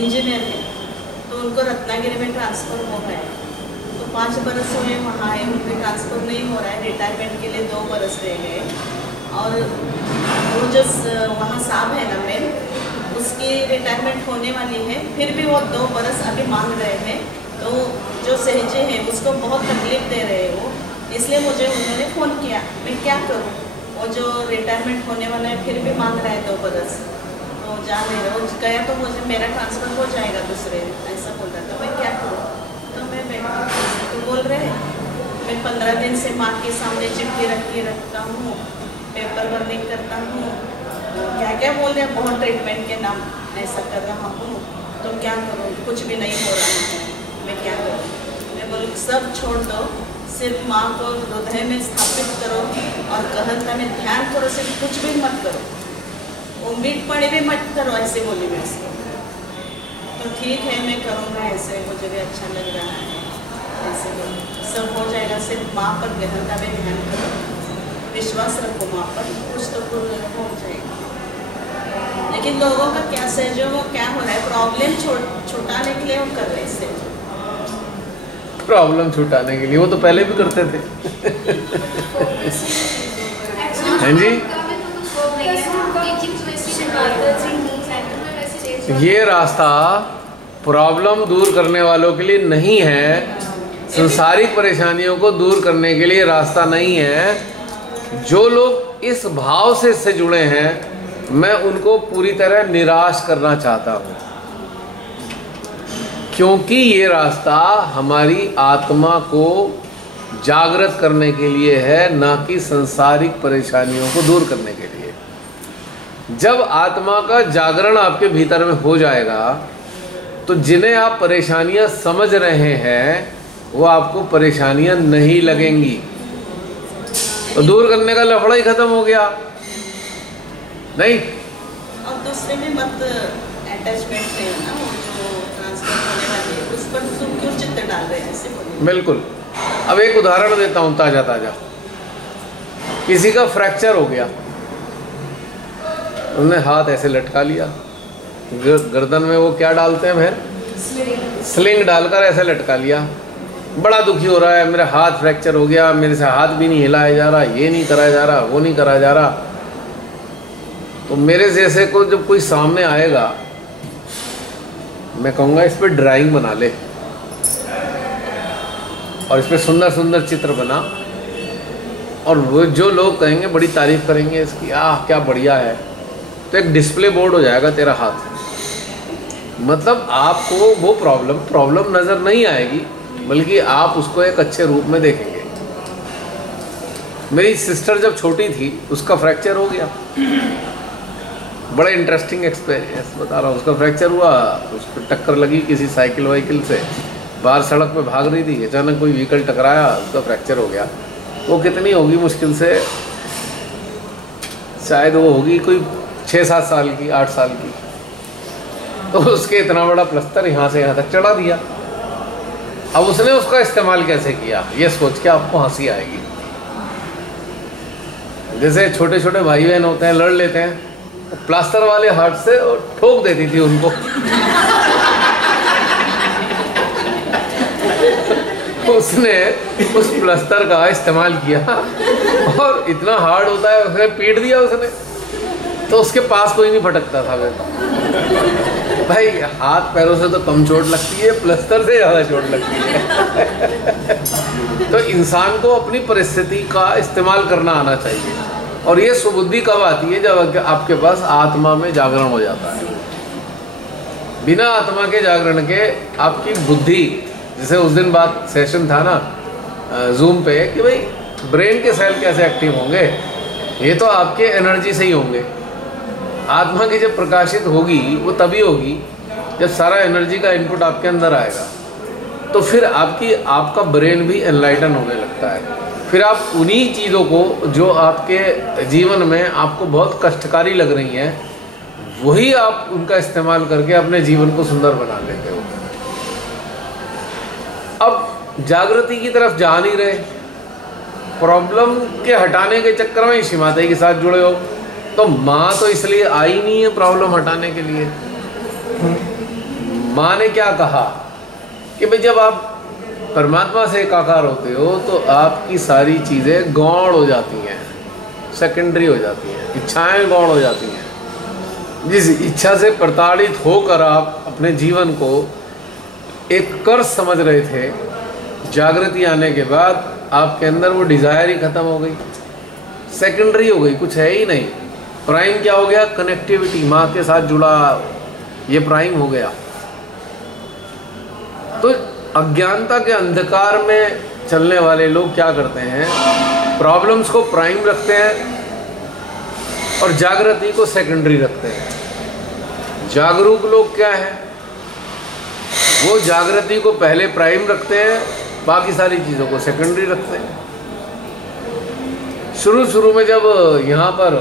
इंजीनियर है, तो उनको रत्नागिरी में ट्रांसफ़र हो गया। तो 5 बरस हुए वहाँ है, उनके ट्रांसफ़र नहीं हो रहा है। रिटायरमेंट के लिए 2 बरस रह गए। और वो जो वहाँ साहब है ना मेन, उसकी रिटायरमेंट होने वाली है, फिर भी वो 2 बरस अभी मांग रहे हैं। तो जो सहजे हैं उसको बहुत तकलीफ दे रहे हैं वो, इसलिए मुझे उन्होंने फ़ोन किया। मैं क्या करूँ? वो जो रिटायरमेंट होने वाला है फिर भी मांग रहा है 2 बरस, तो जा नहीं रहा। वो गया तो मुझे मेरा ट्रांसफ़र हो जाएगा दूसरे, ऐसा बोल रहा था। मैं क्या करूँ? तो मैं बैठा तो बोल रहे हैं मैं 15 दिन से माँ के सामने चिट्ठी रख के रखता हूँ, पेपर वर्क करता हूँ, क्या क्या बोल रहे हैं, बहुत ट्रीटमेंट के नाम ऐसा कर रहा हूँ, तो क्या करूँ? कुछ भी नहीं हो रहा है, मैं क्या करूँ? मैं बोलूँ सब छोड़ दो, सिर्फ माँ को हृदय में स्थापित करो और गहनता में ध्यान करो, सिर्फ कुछ भी मत करो, उम्मीद पड़े भी मत करो, ऐसे बोली मैं उसको। तो ठीक है मैं करूँगा ऐसे, मुझे भी अच्छा लग रहा है, ऐसे बोलो सब हो जाएगा, सिर्फ माँ पर गहनता में ध्यान करो, विश्वास रखो माँ पर, कुछ तो हो जाएगा। लेकिन लोगों का क्या सहयोग, वो क्या हो रहा है, प्रॉब्लम छुटाने के लिए वो कर रहे हैं। प्रॉब्लम छुटाने के लिए वो तो पहले भी करते थे। हैं जी? ये रास्ता प्रॉब्लम दूर करने वालों के लिए नहीं है, संसारिक परेशानियों को दूर करने के लिए रास्ता नहीं है। जो लोग इस भाव से इससे जुड़े हैं, मैं उनको पूरी तरह निराश करना चाहता हूँ, क्योंकि ये रास्ता हमारी आत्मा को जागृत करने के लिए है, ना कि संसारिक परेशानियों को दूर करने के लिए। जब आत्मा का जागरण आपके भीतर में हो जाएगा तो जिन्हें आप परेशानियां समझ रहे हैं वो आपको परेशानियां नहीं लगेंगी, तो दूर करने का लफड़ा ही खत्म हो गया। नहीं, और दूसरे में मत अटैचमेंट से है ना, वो जो ट्रांसफर होने वाली है उस पर तुम क्यों चित्त डाल रहे हैं, ऐसे बोलिए। बिल्कुल। अब एक उदाहरण देता हूं ताजा ताजा। किसी का फ्रैक्चर हो गया, उन्होंने हाथ ऐसे लटका लिया, गर्दन में वो क्या डालते हैं फिर, स्लिंग डालकर ऐसे लटका लिया। बड़ा दुखी हो रहा है, मेरा हाथ फ्रैक्चर हो गया, मेरे से हाथ भी नहीं हिलाया जा रहा, ये नहीं कराया जा रहा, वो नहीं कराया जा रहा। तो मेरे जैसे को जब कोई सामने आएगा, मैं कहूँगा इस पर ड्राइंग बना ले और इस पर सुंदर सुंदर चित्र बना, और वो जो लोग कहेंगे बड़ी तारीफ करेंगे इसकी, क्या बढ़िया है, तो एक डिस्प्ले बोर्ड हो जाएगा तेरा हाथ। मतलब आपको वो प्रॉब्लम नज़र नहीं आएगी, बल्कि आप उसको एक अच्छे रूप में देखेंगे। मेरी सिस्टर जब छोटी थी उसका फ्रैक्चर हो गया, बड़ा इंटरेस्टिंग एक्सपीरियंस बता रहा हूँ। उसका फ्रैक्चर हुआ, उस पर टक्कर लगी किसी साइकिल वाइकिल से, बाहर सड़क पे भाग रही थी, अचानक कोई व्हीकल टकराया, उसका फ्रैक्चर हो गया। वो कितनी होगी, मुश्किल से शायद वो होगी कोई 6-7 साल की, 8 साल की। तो उसके इतना बड़ा प्लास्टर यहाँ से यहाँ तक चढ़ा दिया। अब उसने उसका इस्तेमाल कैसे किया, ये सोच के आपको हंसी आएगी। जैसे छोटे छोटे भाई बहन होते हैं, लड़ लेते हैं, प्लास्टर वाले हाथ से ठोक देती थी उनको। उसने उस प्लास्टर का इस्तेमाल किया और इतना हार्ड होता है, उसने पीट दिया उसने, तो उसके पास कोई नहीं फटकता था। भाई हाथ पैरों से तो कम चोट लगती है, प्लास्टर से ज़्यादा चोट लगती है। तो इंसान को अपनी परिस्थिति का इस्तेमाल करना आना चाहिए। और ये सुबुद्धि कब आती है, जब आपके पास आत्मा में जागरण हो जाता है। बिना आत्मा के जागरण के आपकी बुद्धि, जैसे उस दिन बात सेशन था ना जूम पे कि भाई ब्रेन के सेल कैसे एक्टिव होंगे, ये तो आपके एनर्जी से ही होंगे। आत्मा की जब प्रकाशित होगी वो तभी होगी जब सारा एनर्जी का इनपुट आपके अंदर आएगा, तो फिर आपका ब्रेन भी एनलाइटन होने लगता है। फिर आप उन्हीं चीज़ों को जो आपके जीवन में आपको बहुत कष्टकारी लग रही हैं, वही आप उनका इस्तेमाल करके अपने जीवन को सुंदर बना लेते हो। अब जागृति की तरफ जा नहीं रहे, प्रॉब्लम के हटाने के चक्कर में इसी माता के साथ जुड़े हो। तो माँ तो इसलिए आई नहीं है प्रॉब्लम हटाने के लिए। माँ ने क्या कहा कि भाई जब आप परमात्मा से एकाकार होते हो तो आपकी सारी चीज़ें गौण हो जाती हैं, सेकेंडरी हो जाती हैं, इच्छाएं गौण हो जाती हैं। जिस इच्छा से प्रताड़ित होकर आप अपने जीवन को एक कर्ज समझ रहे थे, जागृति आने के बाद आपके अंदर वो डिज़ायर ही ख़त्म हो गई, सेकेंडरी हो गई, कुछ है ही नहीं। प्राइम क्या हो गया, कनेक्टिविटी, माँ के साथ जुड़ा, ये प्राइम हो गया। तो अज्ञानता के अंधकार में चलने वाले लोग क्या करते हैं, प्रॉब्लम्स को प्राइम रखते हैं और जागृति को सेकेंडरी रखते हैं। जागरूक लोग क्या है, वो जागृति को पहले प्राइम रखते हैं, बाकी सारी चीज़ों को सेकेंडरी रखते हैं। शुरू में जब यहाँ पर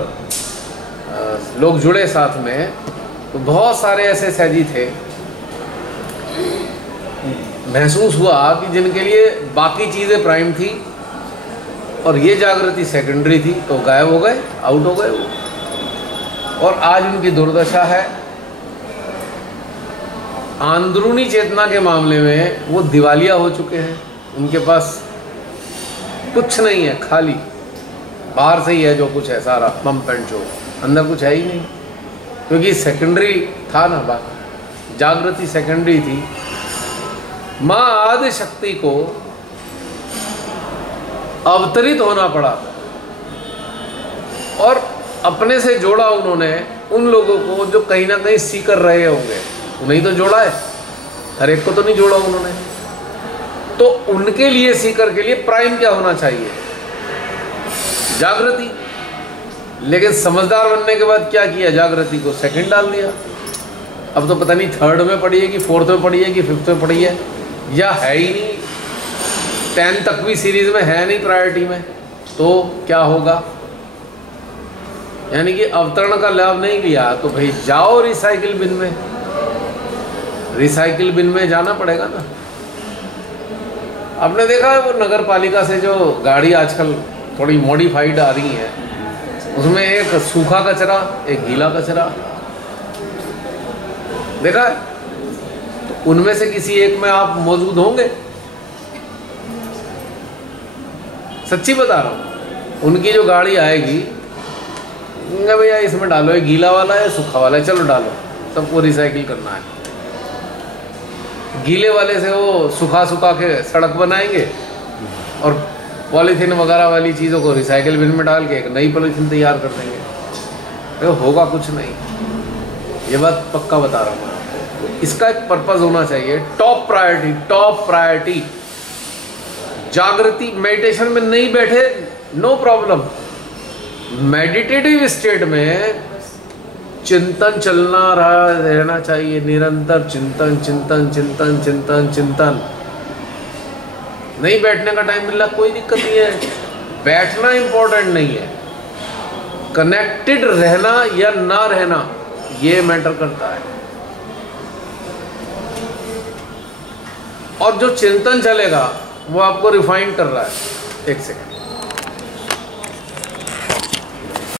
लोग जुड़े साथ में, तो बहुत सारे ऐसे सहजी थे, महसूस हुआ कि जिनके लिए बाकी चीज़ें प्राइम थी और ये जागृति सेकेंडरी थी, तो गायब हो गए, आउट हो गए वो। और आज उनकी दुर्दशा है। अंदरूनी चेतना के मामले में वो दिवालिया हो चुके हैं, उनके पास कुछ नहीं है, खाली बाहर से ही है जो कुछ है सारा, पंप एंड शो, अंदर कुछ है ही नहीं, क्योंकि सेकेंडरी था ना, बात जागृति सेकेंडरी थी। माँ आदि शक्ति को अवतरित होना पड़ा और अपने से जोड़ा उन्होंने उन लोगों को जो कहीं ना कहीं सीकर रहे होंगे, उन्हें तो जोड़ा है, हर एक को तो नहीं जोड़ा उन्होंने। तो उनके लिए, सीकर के लिए प्राइम क्या होना चाहिए? जागृति। लेकिन समझदार बनने के बाद क्या किया? जागृति को सेकंड डाल दिया। अब तो पता नहीं थर्ड में पड़ी है कि फोर्थ में पड़ी है कि फिफ्थ में पड़ी है, या है ही नहीं, 10 तक भी सीरीज में है नहीं प्रायोरिटी में, तो क्या होगा? यानी कि अवतरण का लाभ नहीं लिया तो भाई जाओ रिसाइकिल बिन में, रिसाइकिल बिन में जाना पड़ेगा ना। आपने देखा है वो नगर पालिका से जो गाड़ी आजकल थोड़ी मॉडिफाइड आ रही है, उसमें एक सूखा कचरा, एक गीला कचरा देखा है? तो उनमें से किसी एक में आप मौजूद होंगे? सच्ची बता रहा हूँ। उनकी जो गाड़ी आएगी, भैया इसमें डालो, ये गीला वाला है, सूखा वाला है, चलो डालो, सबको रिसाइकिल करना है। गीले वाले से वो सुखा सुखा के सड़क बनाएंगे और पॉलीथीन वगैरह वाली चीज़ों को रिसाइकिल बिन में डाल के एक नई पॉलीथीन तैयार कर देंगे। तो होगा कुछ नहीं, ये बात पक्का बता रहा हूँ मैं आपको। इसका एक पर्पज़ होना चाहिए, टॉप प्रायोरिटी, टॉप प्रायोरिटी। जागृति, मेडिटेशन में नहीं बैठे नो प्रॉब्लम, मेडिटेटिव स्टेट में चिंतन चलना रहना चाहिए, निरंतर चिंतन चिंतन चिंतन चिंतन चिंतन। नहीं बैठने का टाइम मिल रहा, कोई दिक्कत नहीं है, बैठना इंपॉर्टेंट नहीं है, कनेक्टेड रहना या ना रहना ये मैटर करता है। और जो चिंतन चलेगा वो आपको रिफाइन कर रहा है। एक सेकंड।